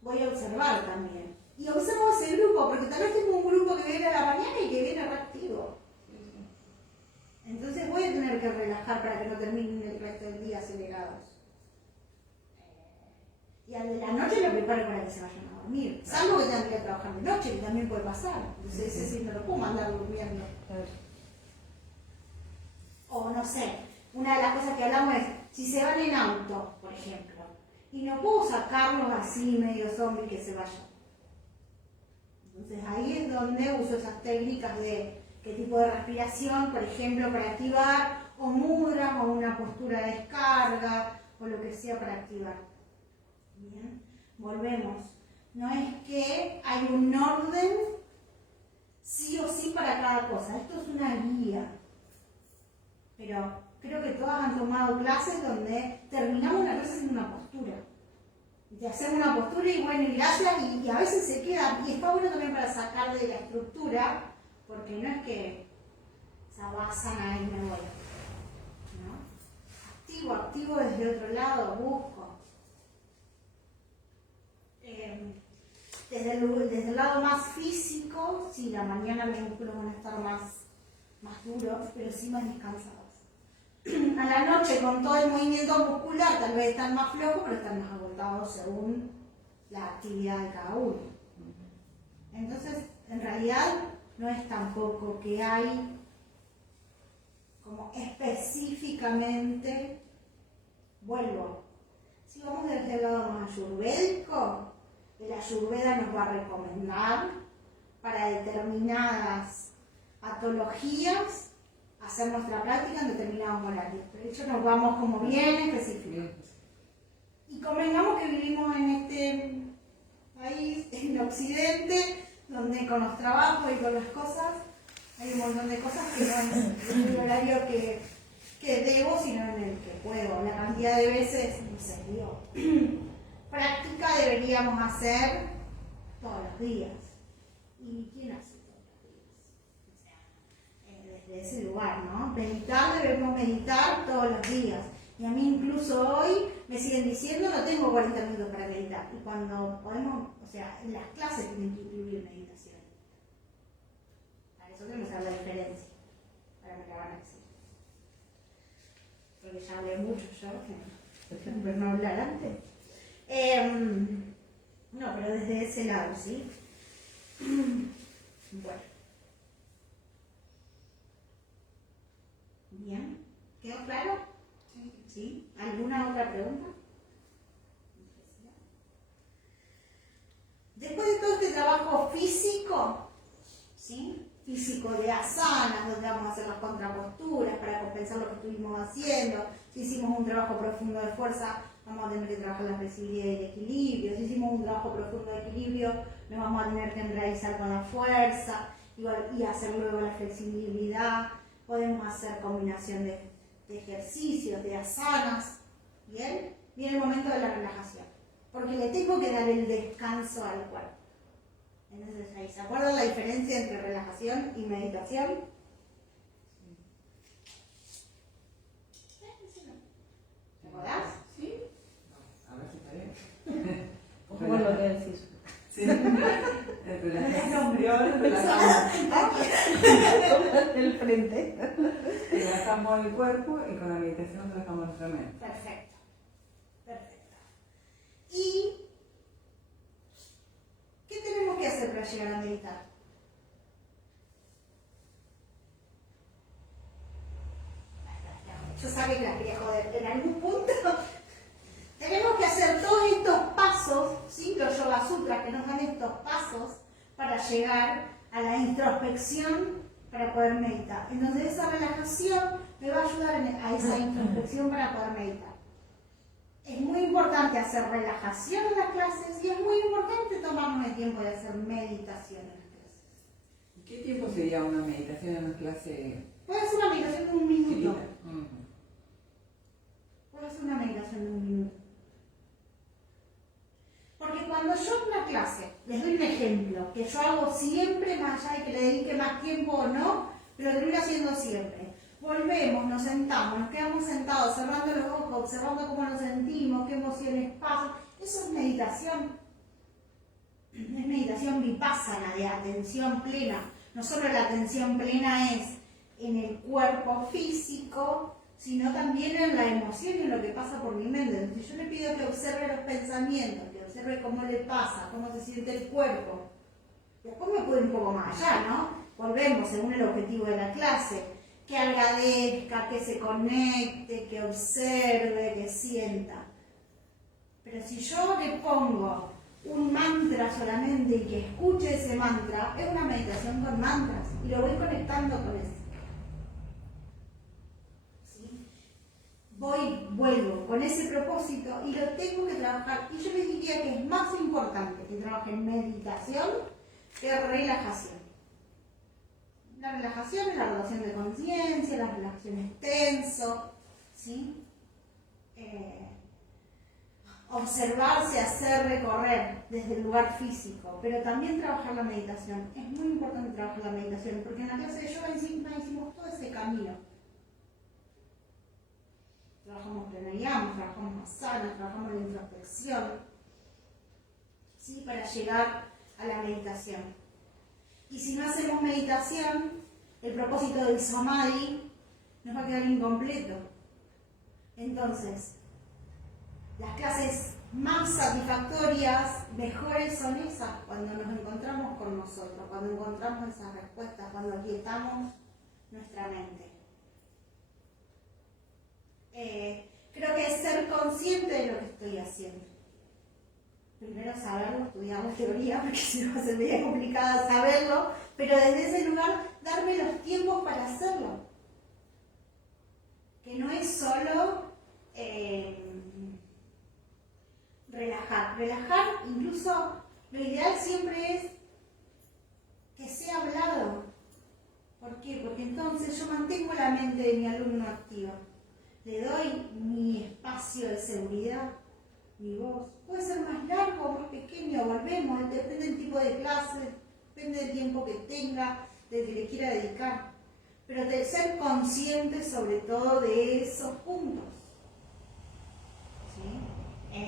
voy a observar también. Y observo ese grupo, porque tal vez tengo un grupo que viene a la mañana y que viene reactivo. Entonces voy a tener que relajar para que no terminen el resto del día acelerados. Y al de la noche lo preparo para que se vayan a dormir. Salvo que tengan que ir a trabajar de noche, que también puede pasar. Entonces ese sí no lo puedo mandar durmiendo. O no sé, una de las cosas que hablamos es, si se van en auto, por ejemplo, y no puedo sacarlos así medio zombie que se vayan. Entonces ahí es donde uso esas técnicas de qué tipo de respiración, por ejemplo, para activar, o mudras, o una postura de descarga, o lo que sea para activar. Bien, volvemos. No es que hay un orden sí o sí para cada cosa. Esto es una guía. Pero creo que todas han tomado clases donde terminamos una clase haciendo una postura. De hacer una postura y bueno, y gracias, y a veces se queda, y está bueno también para sacar de la estructura, porque no es que savasana y me voy. ¿No? Activo desde otro lado, busco. Desde el lado más físico, sí, la mañana los músculos van a estar más duros, pero sí más descansados. A la noche, con todo el movimiento muscular, tal vez están más flojos, pero están más agotados según la actividad de cada uno. Entonces, en realidad, no es tampoco que hay como específicamente, vuelvo, si vamos desde el lado más ayurvédico, el ayurveda nos va a recomendar para determinadas patologías hacer nuestra práctica en determinados horarios. De hecho, nos vamos como bien específicos. Y convengamos que vivimos en este país, en Occidente, donde con los trabajos y con las cosas hay un montón de cosas que no es en el horario que debo, sino en el que puedo. La cantidad de veces, no sé, digo, práctica deberíamos hacer todos los días. ¿Y quién hace todos los días? O sea, desde ese lugar, ¿no? Meditar, debemos meditar todos los días. Y a mí incluso hoy me siguen diciendo no tengo 40 minutos para meditar. Y cuando podemos, o sea, en las clases tienen que incluir meditación. Para eso tenemos que saber la diferencia. Ahora me la van a decir. Porque ya hablé mucho yo, que por no hablar antes. No, pero desde ese lado, ¿sí? Bueno. Bien. ¿Quedó claro? ¿Sí? ¿Alguna otra pregunta? Después de todo este trabajo físico, ¿sí? Físico de asanas, donde vamos a hacer las contraposturas para compensar lo que estuvimos haciendo. Si hicimos un trabajo profundo de fuerza, vamos a tener que trabajar la flexibilidad y el equilibrio. Si hicimos un trabajo profundo de equilibrio, nos vamos a tener que enraizar con la fuerza y hacer luego la flexibilidad. Podemos hacer combinación de ejercicios, de asanas. ¿Bien? Viene el momento de la relajación, porque le tengo que dar el descanso al cuerpo. Entonces ahí, ¿se acuerdan la diferencia entre relajación y meditación? ¿Te acordás? Sí. A ver si está bien. ¿Cómo lo que decís? Sí. El relajación, Del frente. relajamos el cuerpo y con la meditación relajamos nuestra mente. Perfecto. Perfecto. ¿Y qué tenemos que hacer para llegar a meditar? Yo sabía que las quería joder. En algún punto tenemos que hacer todos estos pasos, ¿sí? Los Yoga Sutras que nos dan estos pasos para llegar a la introspección para poder meditar. Entonces esa relajación me va a ayudar a esa introspección para poder meditar. Es muy importante hacer relajación en las clases y es muy importante tomarnos el tiempo de hacer meditación en las clases. ¿Y qué tiempo sería una meditación en una clase? Puede ser una meditación de 1 minuto. chiquita? Puede hacer una meditación de 1 minuto. Porque cuando yo en una clase, les doy un ejemplo, que yo hago siempre, más allá de que le dedique más tiempo o no, pero lo termino haciendo siempre. Volvemos, nos sentamos, nos quedamos sentados, cerrando los ojos, observando cómo nos sentimos, qué emociones pasan. Eso es meditación. Es meditación vipassana, de atención plena. No solo la atención plena es en el cuerpo físico, sino también en la emoción y en lo que pasa por mi mente. Entonces yo le pido que observe los pensamientos, que observe cómo le pasa, cómo se siente el cuerpo. Después me puedo ir un poco más allá, ¿no? Volvemos según el objetivo de la clase. Que agradezca, que se conecte, que observe, que sienta. Pero si yo le pongo un mantra solamente y que escuche ese mantra, es una meditación con mantras y lo voy conectando con eso. ¿Sí? Vuelvo con ese propósito y lo tengo que trabajar. Y yo les diría que es más importante que trabaje en meditación que relajación. La relajación es la relajación de conciencia, la relajación es tenso, ¿sí? Observarse, hacer recorrer desde el lugar físico, pero también trabajar la meditación. Es muy importante trabajar la meditación, porque en la clase de yoga hicimos todo ese camino. Trabajamos pranayama, trabajamos asana, trabajamos la introspección, ¿sí? Para llegar a la meditación. Y si no hacemos meditación, el propósito del samadhi nos va a quedar incompleto. Entonces, las clases más satisfactorias, mejores son esas, cuando nos encontramos con nosotros, cuando encontramos esas respuestas, cuando aquietamos nuestra mente. Creo que es ser consciente de lo que estoy haciendo. Primero saberlo, estudiar la teoría, porque si no va a ser medio complicada saberlo, pero desde ese lugar darme los tiempos para hacerlo. Que no es solo relajar. Relajar, incluso lo ideal siempre es que sea hablado. ¿Por qué? Porque entonces yo mantengo la mente de mi alumno activa. Le doy mi espacio de seguridad, mi voz. Puede ser más largo o más pequeño, volvemos, depende del tipo de clase, depende del tiempo que tenga, del que le quiera dedicar. Pero de ser consciente sobre todo de esos puntos. ¿Sí?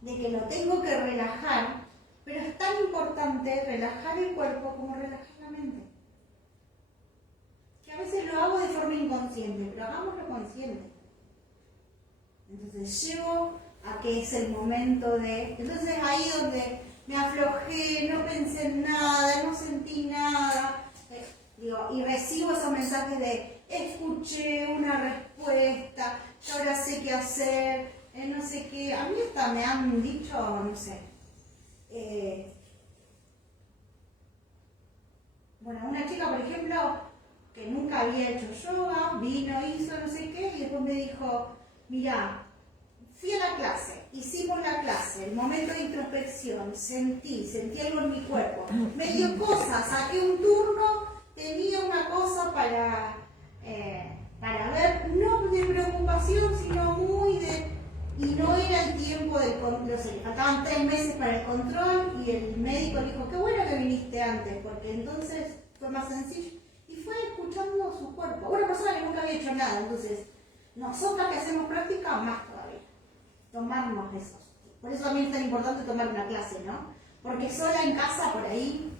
De que lo tengo que relajar, pero es tan importante relajar el cuerpo como relajar la mente. Que a veces lo hago de forma inconsciente, pero hagámoslo consciente. Entonces llego a que es el momento de... Entonces ahí donde me aflojé, no pensé en nada, no sentí nada, y recibo esos mensajes de escuché una respuesta, yo ahora sé qué hacer, no sé qué. A mí hasta me han dicho, no sé, bueno, una chica, por ejemplo, que nunca había hecho yoga, vino, hizo no sé qué, y después me dijo, mira, fui a la clase, hicimos la clase, el momento de introspección, sentí algo en mi cuerpo, me dio cosas, saqué un turno, tenía una cosa para ver, no de preocupación, sino muy de... Y no era el tiempo del control, o sea, le faltaban 3 meses para el control y el médico dijo, qué bueno que viniste antes, porque entonces fue más sencillo. Y fue escuchando su cuerpo. Una persona que nunca había hecho nada, entonces nosotras que hacemos práctica, más todavía. Tomarnos esos. Por eso también es tan importante tomar una clase, ¿no? Porque sola en casa, por ahí,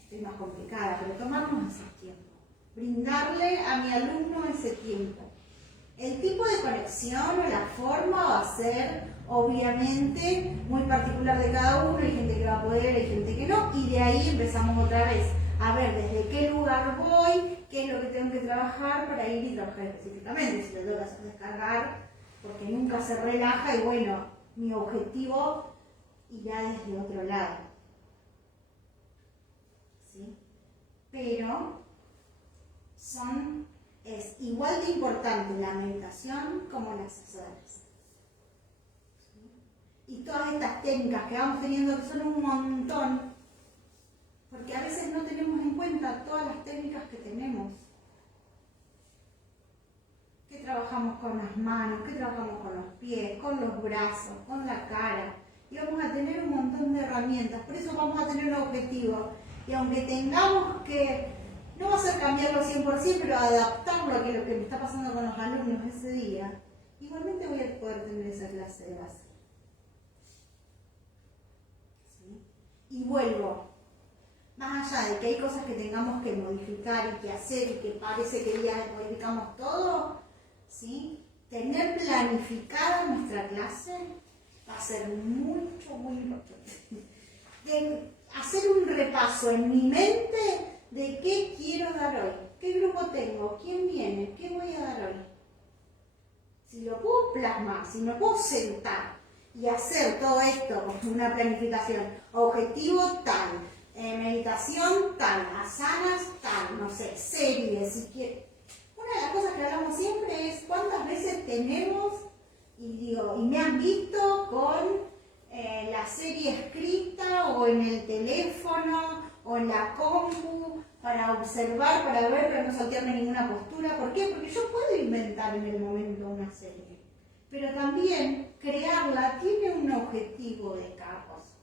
estoy más complicada, pero tomarnos ese tiempo. Brindarle a mi alumno ese tiempo. El tipo de conexión o la forma va a ser, obviamente, muy particular de cada uno. Hay gente que va a poder, hay gente que no. Y de ahí empezamos otra vez a ver desde qué lugar voy, qué es lo que tengo que trabajar para ir y trabajar específicamente. Si lo tengo que hacer descargar, porque nunca se relaja y bueno, mi objetivo irá desde otro lado. ¿Sí? Pero es igual de importante la meditación como las asanas. ¿Sí? Y todas estas técnicas que vamos teniendo, que son un montón, porque a veces no tenemos en cuenta todas las técnicas que tenemos. Que trabajamos con las manos, que trabajamos con los pies, con los brazos, con la cara. Y vamos a tener un montón de herramientas, por eso vamos a tener un objetivo. Y aunque tengamos que, no va a ser cambiarlo 100%, pero adaptarlo a lo que me está pasando con los alumnos ese día, igualmente voy a poder tener esa clase de base. ¿Sí? Y vuelvo. Más allá de que hay cosas que tengamos que modificar y que hacer y que parece que ya modificamos todo, ¿sí? Tener planificada nuestra clase va a ser muy importante. De hacer un repaso en mi mente de qué quiero dar hoy, qué grupo tengo, quién viene, qué voy a dar hoy. Si lo puedo plasmar, si me puedo sentar y hacer todo esto con una planificación, objetivo tal, meditación tal, asanas tal, no sé, series, si quiero. Una de las cosas que hablamos siempre es cuántas veces tenemos, y me han visto con la serie escrita o en el teléfono o en la compu para observar, para ver, para no saltearme ninguna postura. ¿Por qué? Porque yo puedo inventar en el momento una serie, pero también crearla tiene un objetivo de cada cosa.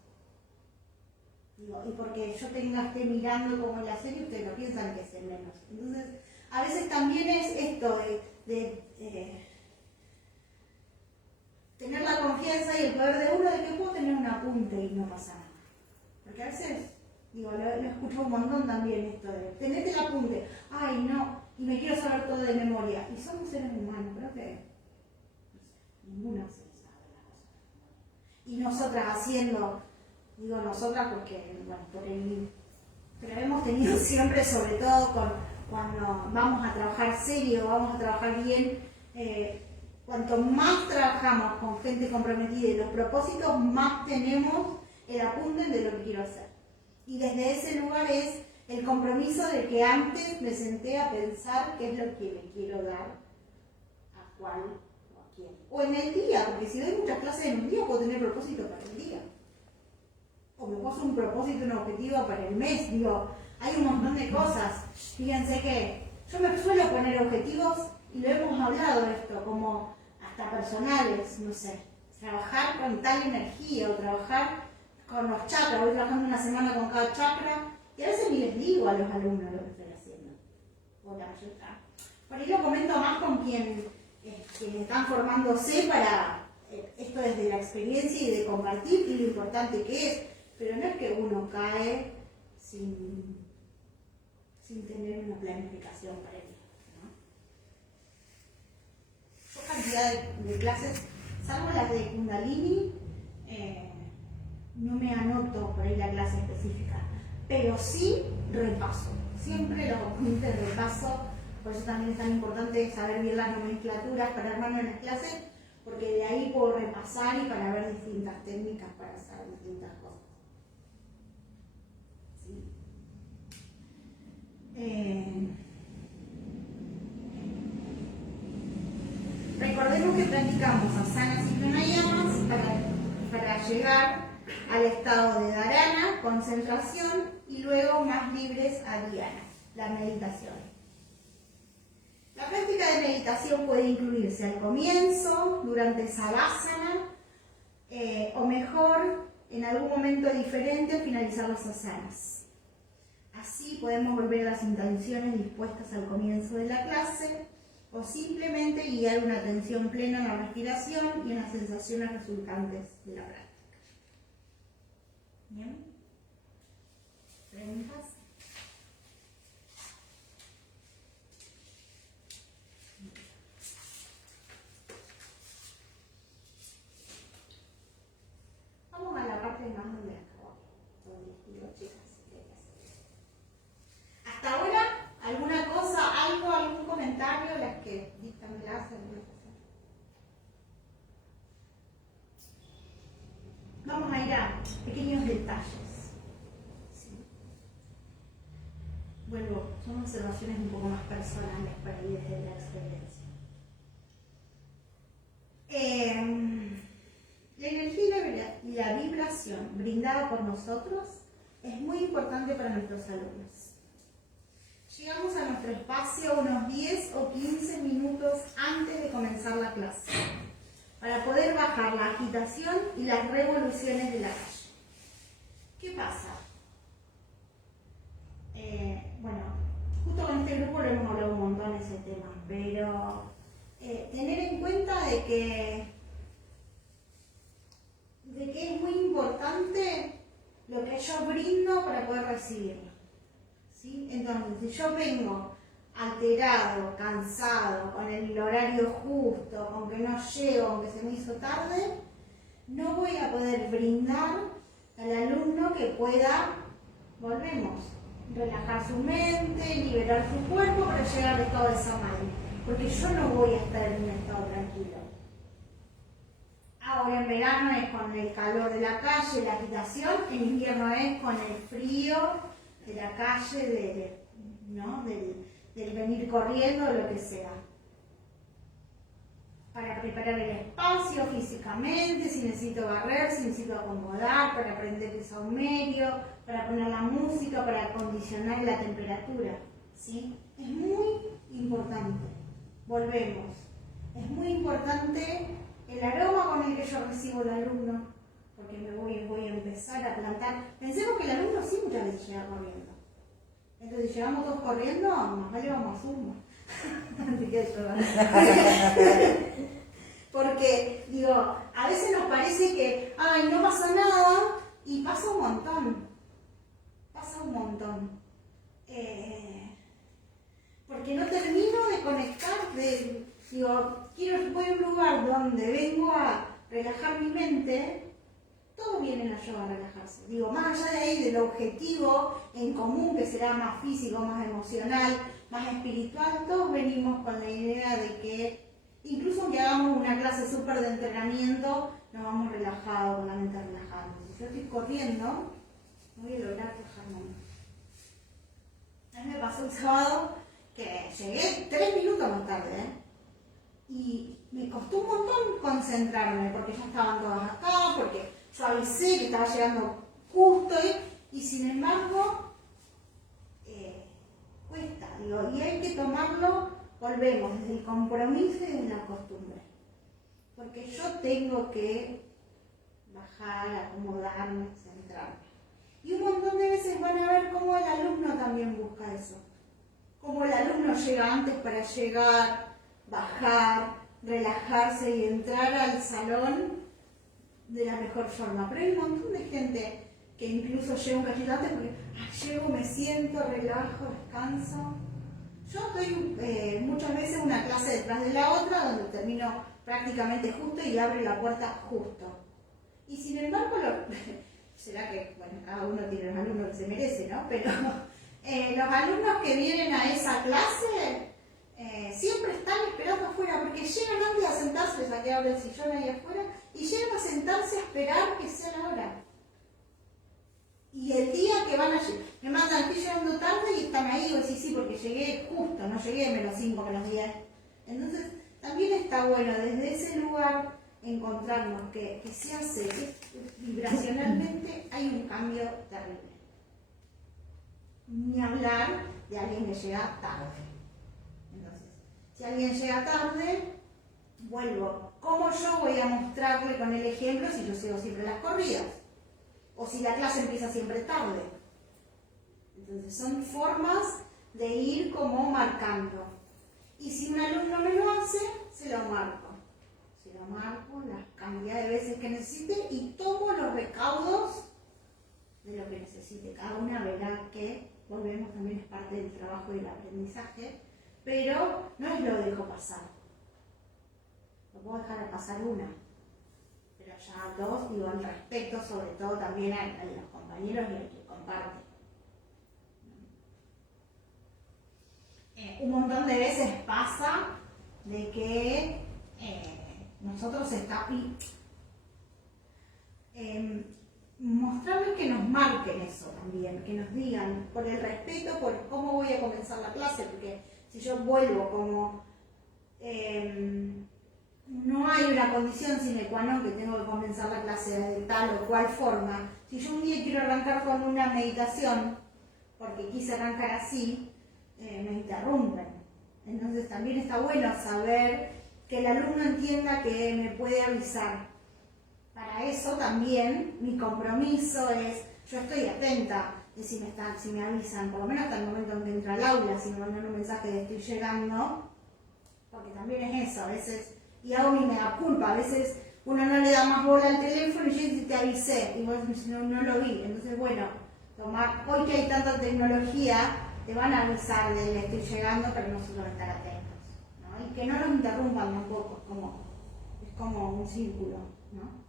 Y porque yo esté mirando como en la serie, ustedes no piensan que es el menos. Entonces, a veces también es esto de tener la confianza y el poder de uno de que puedo tener un apunte y no pasa nada. Porque a veces, lo escucho un montón también esto de tenete el apunte, ay no, y me quiero saber todo de memoria. Y somos seres humanos, creo que ninguna se sabe las cosas. Y nosotras haciendo, digo nosotras porque, bueno, pero hemos tenido siempre, sobre todo cuando vamos a trabajar serio, vamos a trabajar bien, cuanto más trabajamos con gente comprometida y los propósitos, más tenemos el apunte de lo que quiero hacer. Y desde ese lugar es el compromiso de que antes me senté a pensar qué es lo que le quiero dar a cuál o a quién. O en el día, porque si doy muchas clases en un día puedo tener propósito para el día. o me puedo hacer un propósito, un objetivo para el mes, digo, hay un montón de cosas. Fíjense que yo me suelo poner objetivos, y lo hemos hablado esto, como hasta personales, no sé, trabajar con tal energía, o trabajar con los chakras, voy trabajando una semana con cada chakra, y a veces ni les digo a los alumnos lo que estoy haciendo. O la mayoría. Por ahí lo comento más con quien están formándose para esto desde la experiencia y de compartir y lo importante que es, pero no es que uno cae sin tener una planificación para ello, ¿no? Yo cantidad de clases, salvo las de Kundalini, no me anoto por ahí la clase específica, pero sí repaso, siempre los componentes de repaso. Por eso también es tan importante saber bien las nomenclaturas para armarme en las clases, porque de ahí puedo repasar y para ver distintas técnicas para hacer distintas cosas. ¿Sí? Recordemos que practicamos asanas y pranayamas para llegar al estado de dharana, concentración, y luego más libres a dhyana, la meditación. La práctica de meditación puede incluirse al comienzo, durante savasana, o mejor, en algún momento diferente al finalizar las asanas. Así podemos volver a las intenciones dispuestas al comienzo de la clase, o simplemente guiar una atención plena en la respiración y en las sensaciones resultantes de la práctica. ¿Bien? ¿Preguntas? Vamos a la parte más donde acabo, donde digo, chicas, hasta ahora, ¿alguna cosa, algún comentario? Las que dictan clase, alguna cosa. Vamos a ir a pequeños detalles. ¿Sí? Vuelvo, son observaciones un poco más personales para ir desde la experiencia. La energía y la vibración brindada por nosotros es muy importante para nuestros alumnos. Llegamos a nuestro espacio unos 10 o 15 minutos antes de comenzar la clase, para poder bajar la agitación y las revoluciones de la calle. ¿Qué pasa? Bueno, justo con este grupo lo hemos hablado un montón de ese tema, pero tener en cuenta de que es muy importante lo que yo brindo para poder recibirlo. ¿Sí? Entonces, si yo vengo alterado, cansado, con el horario justo, con que no llego, aunque se me hizo tarde, no voy a poder brindar al alumno que pueda, volvemos, relajar su mente, liberar su cuerpo para llegar al estado de samadhi, porque yo no voy a estar en un estado tranquilo. Ahora en verano es con el calor de la calle, la agitación, en invierno es con el frío de la calle, del venir corriendo o lo que sea. Para preparar el espacio físicamente, si necesito barrer, si necesito acomodar, para prender el saumerio, para poner la música, para acondicionar la temperatura. ¿Sí? Es muy importante. Volvemos. Es muy importante el aroma con el que yo recibo al alumno, porque voy a empezar a plantar. Pensemos que el alumno sí muchas veces llega corriendo. Entonces, si llegamos todos corriendo, más vale vamos a sumo. Porque, digo, a veces nos parece que, ay, no pasa nada, y pasa un montón. Pasa un montón. Porque no termino de conectar, digo, voy a un lugar donde vengo a relajar mi mente. Todos vienen a yoga a relajarse. Digo, más allá de ahí del objetivo en común, que será más físico, más emocional, más espiritual, todos venimos con la idea de que, incluso aunque hagamos una clase súper de entrenamiento, nos vamos relajados, con la mente relajada. Si yo estoy corriendo, no voy a lograr relajarme. A mí me pasó el sábado que llegué 3 minutos más tarde, y me costó un montón concentrarme, porque ya estaban todas acá, porque yo avisé que estaba llegando justo y sin embargo cuesta, digo, y hay que tomarlo, volvemos, desde el compromiso y desde la costumbre. Porque yo tengo que bajar, acomodarme, centrarme. Y un montón de veces van a ver cómo el alumno también busca eso. Cómo el alumno llega antes para llegar, bajar, relajarse y entrar al salón de la mejor forma. Pero hay un montón de gente que incluso llega un cachito antes porque llego, me siento, relajo, descanso. Yo doy muchas veces una clase detrás de la otra donde termino prácticamente justo y abre la puerta justo. Y sin embargo, será que bueno, cada uno tiene los alumnos que se merece, ¿no? Pero los alumnos que vienen a esa clase siempre están esperando afuera porque llegan antes a sentarse, les ha quedado el sillón ahí afuera y llegan a sentarse a esperar que sea la hora. Y el día que van a llegar, me mandan, estoy llegando tarde y están ahí, y decís, sí, porque llegué justo, no llegué menos 5, menos 10. Entonces, también está bueno desde ese lugar encontrarnos que se hace, que vibracionalmente hay un cambio terrible. Ni hablar de alguien que llega tarde. Entonces, si alguien llega tarde, vuelvo. ¿Cómo yo voy a mostrarle con el ejemplo si yo sigo siempre las corridas? O si la clase empieza siempre tarde. Entonces son formas de ir como marcando. Y si un alumno me lo hace, se lo marco. Se lo marco la cantidad de veces que necesite y tomo los recaudos de lo que necesite. Cada una verá que, volvemos, también es parte del trabajo y del aprendizaje, pero no es lo dejo pasar. Lo puedo dejar pasar una. Pero ya dos, digo, el respeto sobre todo también a los compañeros y al que comparte. Un montón de veces pasa de que nosotros mostrarles que nos marquen eso también, que nos digan por el respeto, por cómo voy a comenzar la clase, porque si yo vuelvo como no hay una condición sine qua non que tengo que comenzar la clase de tal o cual forma. Si yo un día quiero arrancar con una meditación, porque quise arrancar así, me interrumpen. Entonces también está bueno saber que el alumno entienda que me puede avisar. Para eso también mi compromiso es, yo estoy atenta de si me avisan, por lo menos hasta el momento en que entra al aula, si me mandan un mensaje de estoy llegando, porque también es eso, a veces, y hago mi mega culpa, a veces uno no le da más bola al teléfono y yo te avisé, y vos no lo vi. Entonces bueno, hoy que hay tanta tecnología, te van a avisar de que estoy llegando, pero nosotros estar atentos, ¿no? Y que no nos interrumpan tampoco, es como un círculo, ¿no?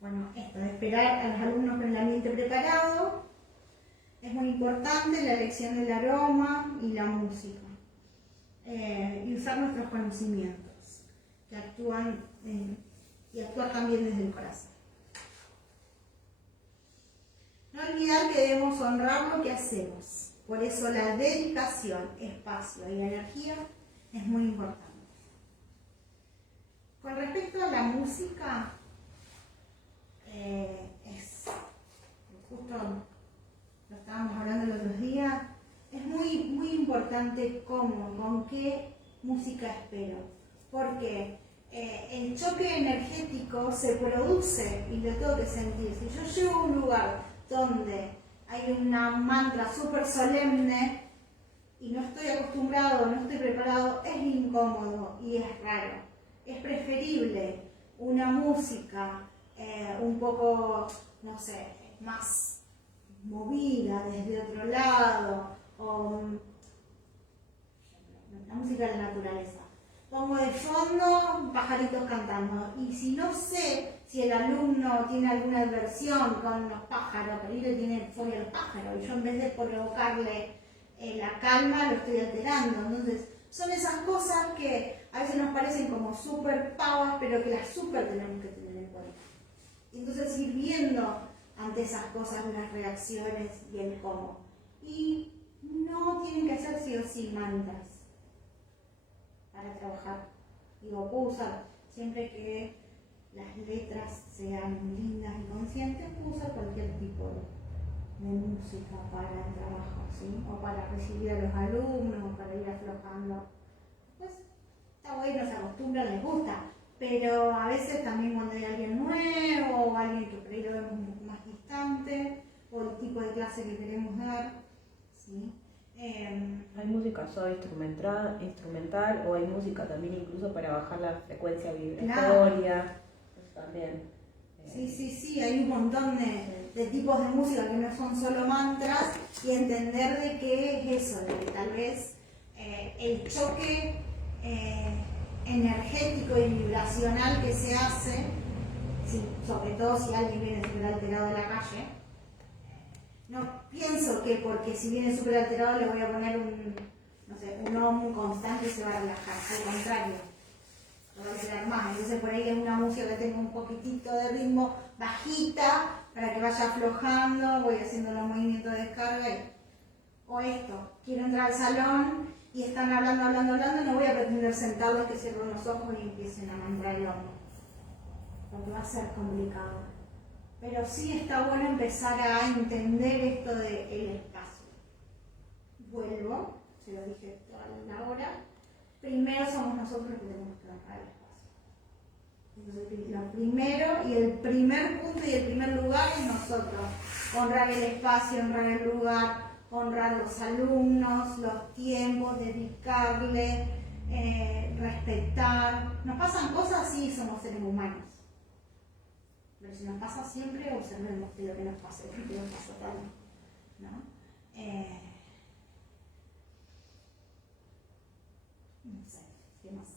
Bueno, esto de esperar a los alumnos con el ambiente preparado es muy importante, la elección del aroma y la música, y usar nuestros conocimientos que actúan y actuar también desde el corazón. No olvidar que debemos honrar lo que hacemos, por eso la dedicación, espacio y energía es muy importante. Con respecto a la música, justo lo estábamos hablando el otro día, es muy importante con qué música espero, porque el choque energético se produce y lo tengo que sentir. Si yo llego a un lugar donde hay una mantra súper solemne y no estoy acostumbrado, no estoy preparado, es incómodo y es raro. Es preferible una música un poco, no sé, más movida desde otro lado, o la música de la naturaleza. Pongo de fondo pajaritos cantando, y si no sé si el alumno tiene alguna adversión con los pájaros, pero él tiene fobia a los pájaros, y yo en vez de provocarle la calma lo estoy alterando. Entonces son esas cosas que a veces nos parecen como súper pavas, pero que las súper tenemos que tener en cuenta. Entonces ir viendo ante esas cosas las reacciones y el cómo. Y no tienen que ser sí o sí mantras para trabajar. Digo, puedo usar, siempre que las letras sean lindas y conscientes, puedo usar cualquier tipo de música para el trabajo, ¿sí? O para recibir a los alumnos, o para ir aflojando. Pues está bueno, se acostumbran, les gusta, pero a veces también cuando hay alguien nuevo o alguien que por ahí lo vemos un poco más distante, o el tipo de clase que queremos dar, ¿sí? Hay música solo instrumental o hay música también incluso para bajar la frecuencia vibratoria. Eso también. Sí, hay un montón de tipos de música que no son solo mantras y entender de qué es eso, de que tal vez el choque energético y vibracional que se hace, sobre todo si alguien viene súper alterado de la calle. No pienso que porque si viene súper alterado le voy a poner un om constante y se va a relajar. Al contrario, lo va a alterar más. Entonces por ahí es una música que tenga un poquitito de ritmo bajita para que vaya aflojando, voy haciendo los movimientos de descarga. O esto, quiero entrar al salón y están hablando, no voy a pretender sentarlos que cierren los ojos y empiecen a mantrar el hombro, porque va a ser complicado. Pero sí está bueno empezar a entender esto del espacio. Vuelvo, se lo dije toda la hora. Primero somos nosotros los que tenemos que honrar el espacio. Entonces, lo primero y el primer punto y el primer lugar es nosotros. Honrar el espacio, honrar el lugar, honrar los alumnos, los tiempos, dedicarle, respetar. Nos pasan cosas, sí, somos seres humanos. Pero si nos pasa siempre, observemos que lo que nos pasa, porque nos pasa tanto, ¿no? No sé, ¿qué más?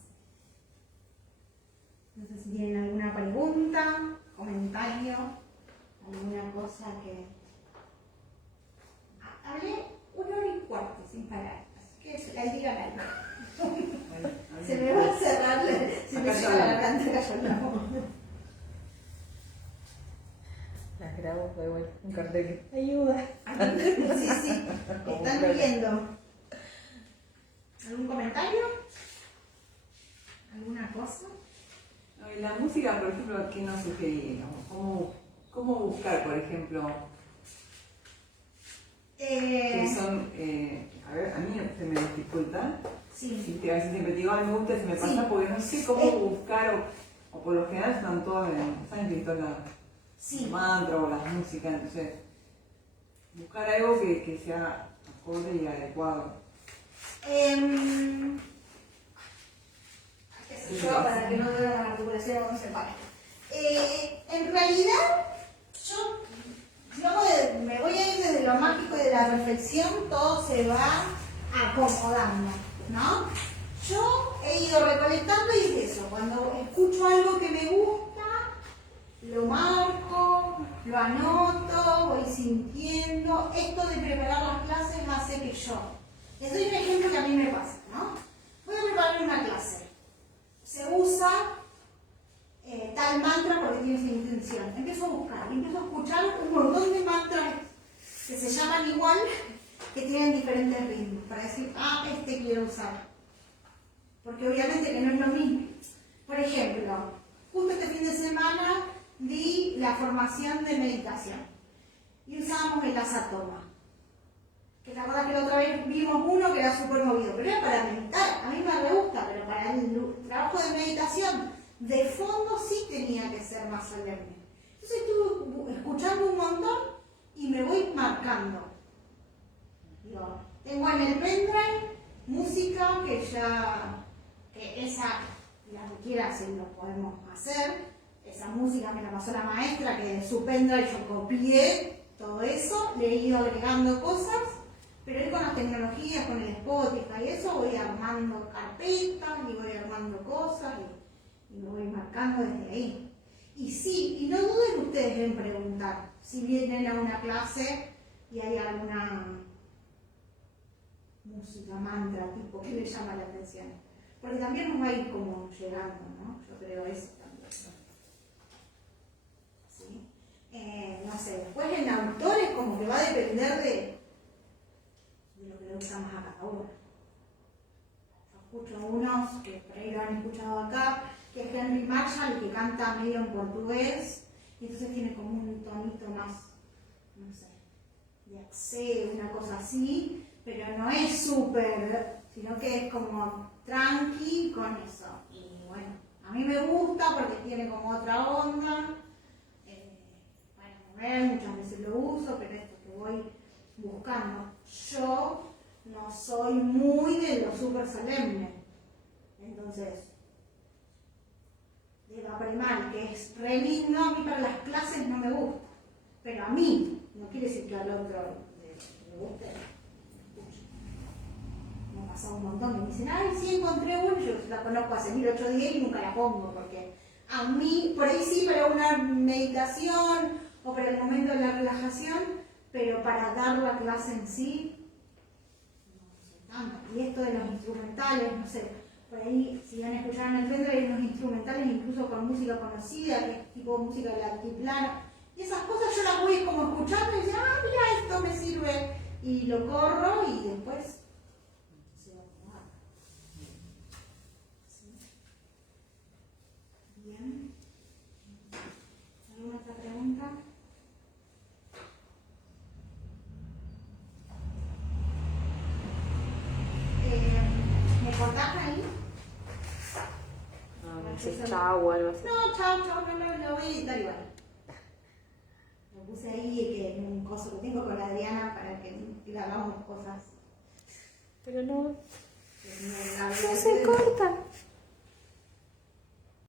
No sé si tienen alguna pregunta, comentario, alguna cosa que... Hablé 1 hora y cuarto sin parar, así que la digan algo. Se me va a cerrar, se me llega la garganta cayendo. Las grabo, pero bueno, un cartel que ayuda. Sí, están viendo. ¿Algún comentario? ¿Alguna cosa? No, y la música, por ejemplo, ¿qué nos sugería? ¿Cómo buscar, por ejemplo? Que son, a ver, a mí se me dificulta. Sí. A veces siempre digo, me gusta, se me pasa porque no sé cómo buscar, o por lo general están todas ¿saben que todas las mantras o las músicas? Entonces, buscar algo que sea acorde y adecuado. Para que no duela la articulación o no se pare. En realidad, yo me voy a ir desde lo mágico y de la perfección, todo se va acomodando, ¿no? Yo he ido recolectando y es eso, cuando escucho algo que me gusta, lo marco, lo anoto, voy sintiendo. Esto de preparar las clases hace que yo... Les doy un ejemplo que a mí me pasa, ¿no? Voy a preparar una clase. Se usa tal mantra porque tiene esa intención. Empiezo a buscar, empiezo a escuchar un montón de mantras que se llaman igual, que tienen diferentes ritmos, para decir, este quiero usar. Porque obviamente que no es lo mismo. Por ejemplo, justo este fin de semana di la formación de meditación y usábamos el asatoma. Que te acuerdas que la otra vez vimos uno que era súper movido, pero era para meditar, a mí me re gusta, pero para el trabajo de meditación, de fondo sí tenía que ser más solemne. Entonces estuve escuchando un montón y me voy marcando. Digo, tengo en el pendrive música que esa, la que quiera, si lo podemos hacer, esa música me la pasó la maestra, que de su pendrive yo copié todo eso, le he ido agregando cosas. Pero hoy con las tecnologías, con el Spotify y eso, voy armando carpetas y voy armando cosas y me voy marcando desde ahí. Y sí, y no duden ustedes en preguntar si vienen a una clase y hay alguna música, mantra, tipo, que les llama la atención. Porque también nos va a ir como llegando, ¿no? Yo creo eso también. ¿Sí? No sé, después en autores como que va a depender de lo que le gusta más a cada uno. Yo escucho unos que por ahí lo han escuchado acá, que es Henry Marshall, que canta medio en portugués, y entonces tiene como un tonito más, no sé, de axé, una cosa así, pero no es súper, sino que es como tranqui con eso. Y bueno, a mí me gusta porque tiene como otra onda. Bueno, muchas veces lo uso, pero esto que voy buscando. Yo no soy muy de lo súper solemne. Entonces, de la primaria, que es re lindo, a mí para las clases no me gusta. Pero a mí, no quiere decir que al otro le guste. Me ha pasado un montón que me dicen, ay, sí, encontré uno, yo la conozco hace 1810 y nunca la pongo, porque a mí, por ahí sí, para una meditación o para el momento de la relajación, pero para dar la clase en sí, no sé tanto. Y esto de los instrumentales, no sé, por ahí, si han escuchado en el centro, hay unos instrumentales incluso con música conocida, que es tipo música del altiplano, y esas cosas yo las voy como escuchando y digo, ah, mira, esto me sirve, y lo corro y después se va a tomar. ¿Sí? Bien. ¿Alguna otra pregunta? ¿Me cortás ahí? No, dices chau o algo así. No, chao, no, lo voy a editar igual. Lo puse ahí que en un coso que tengo con Adriana para que hagamos cosas. Pero no, Que no se corta.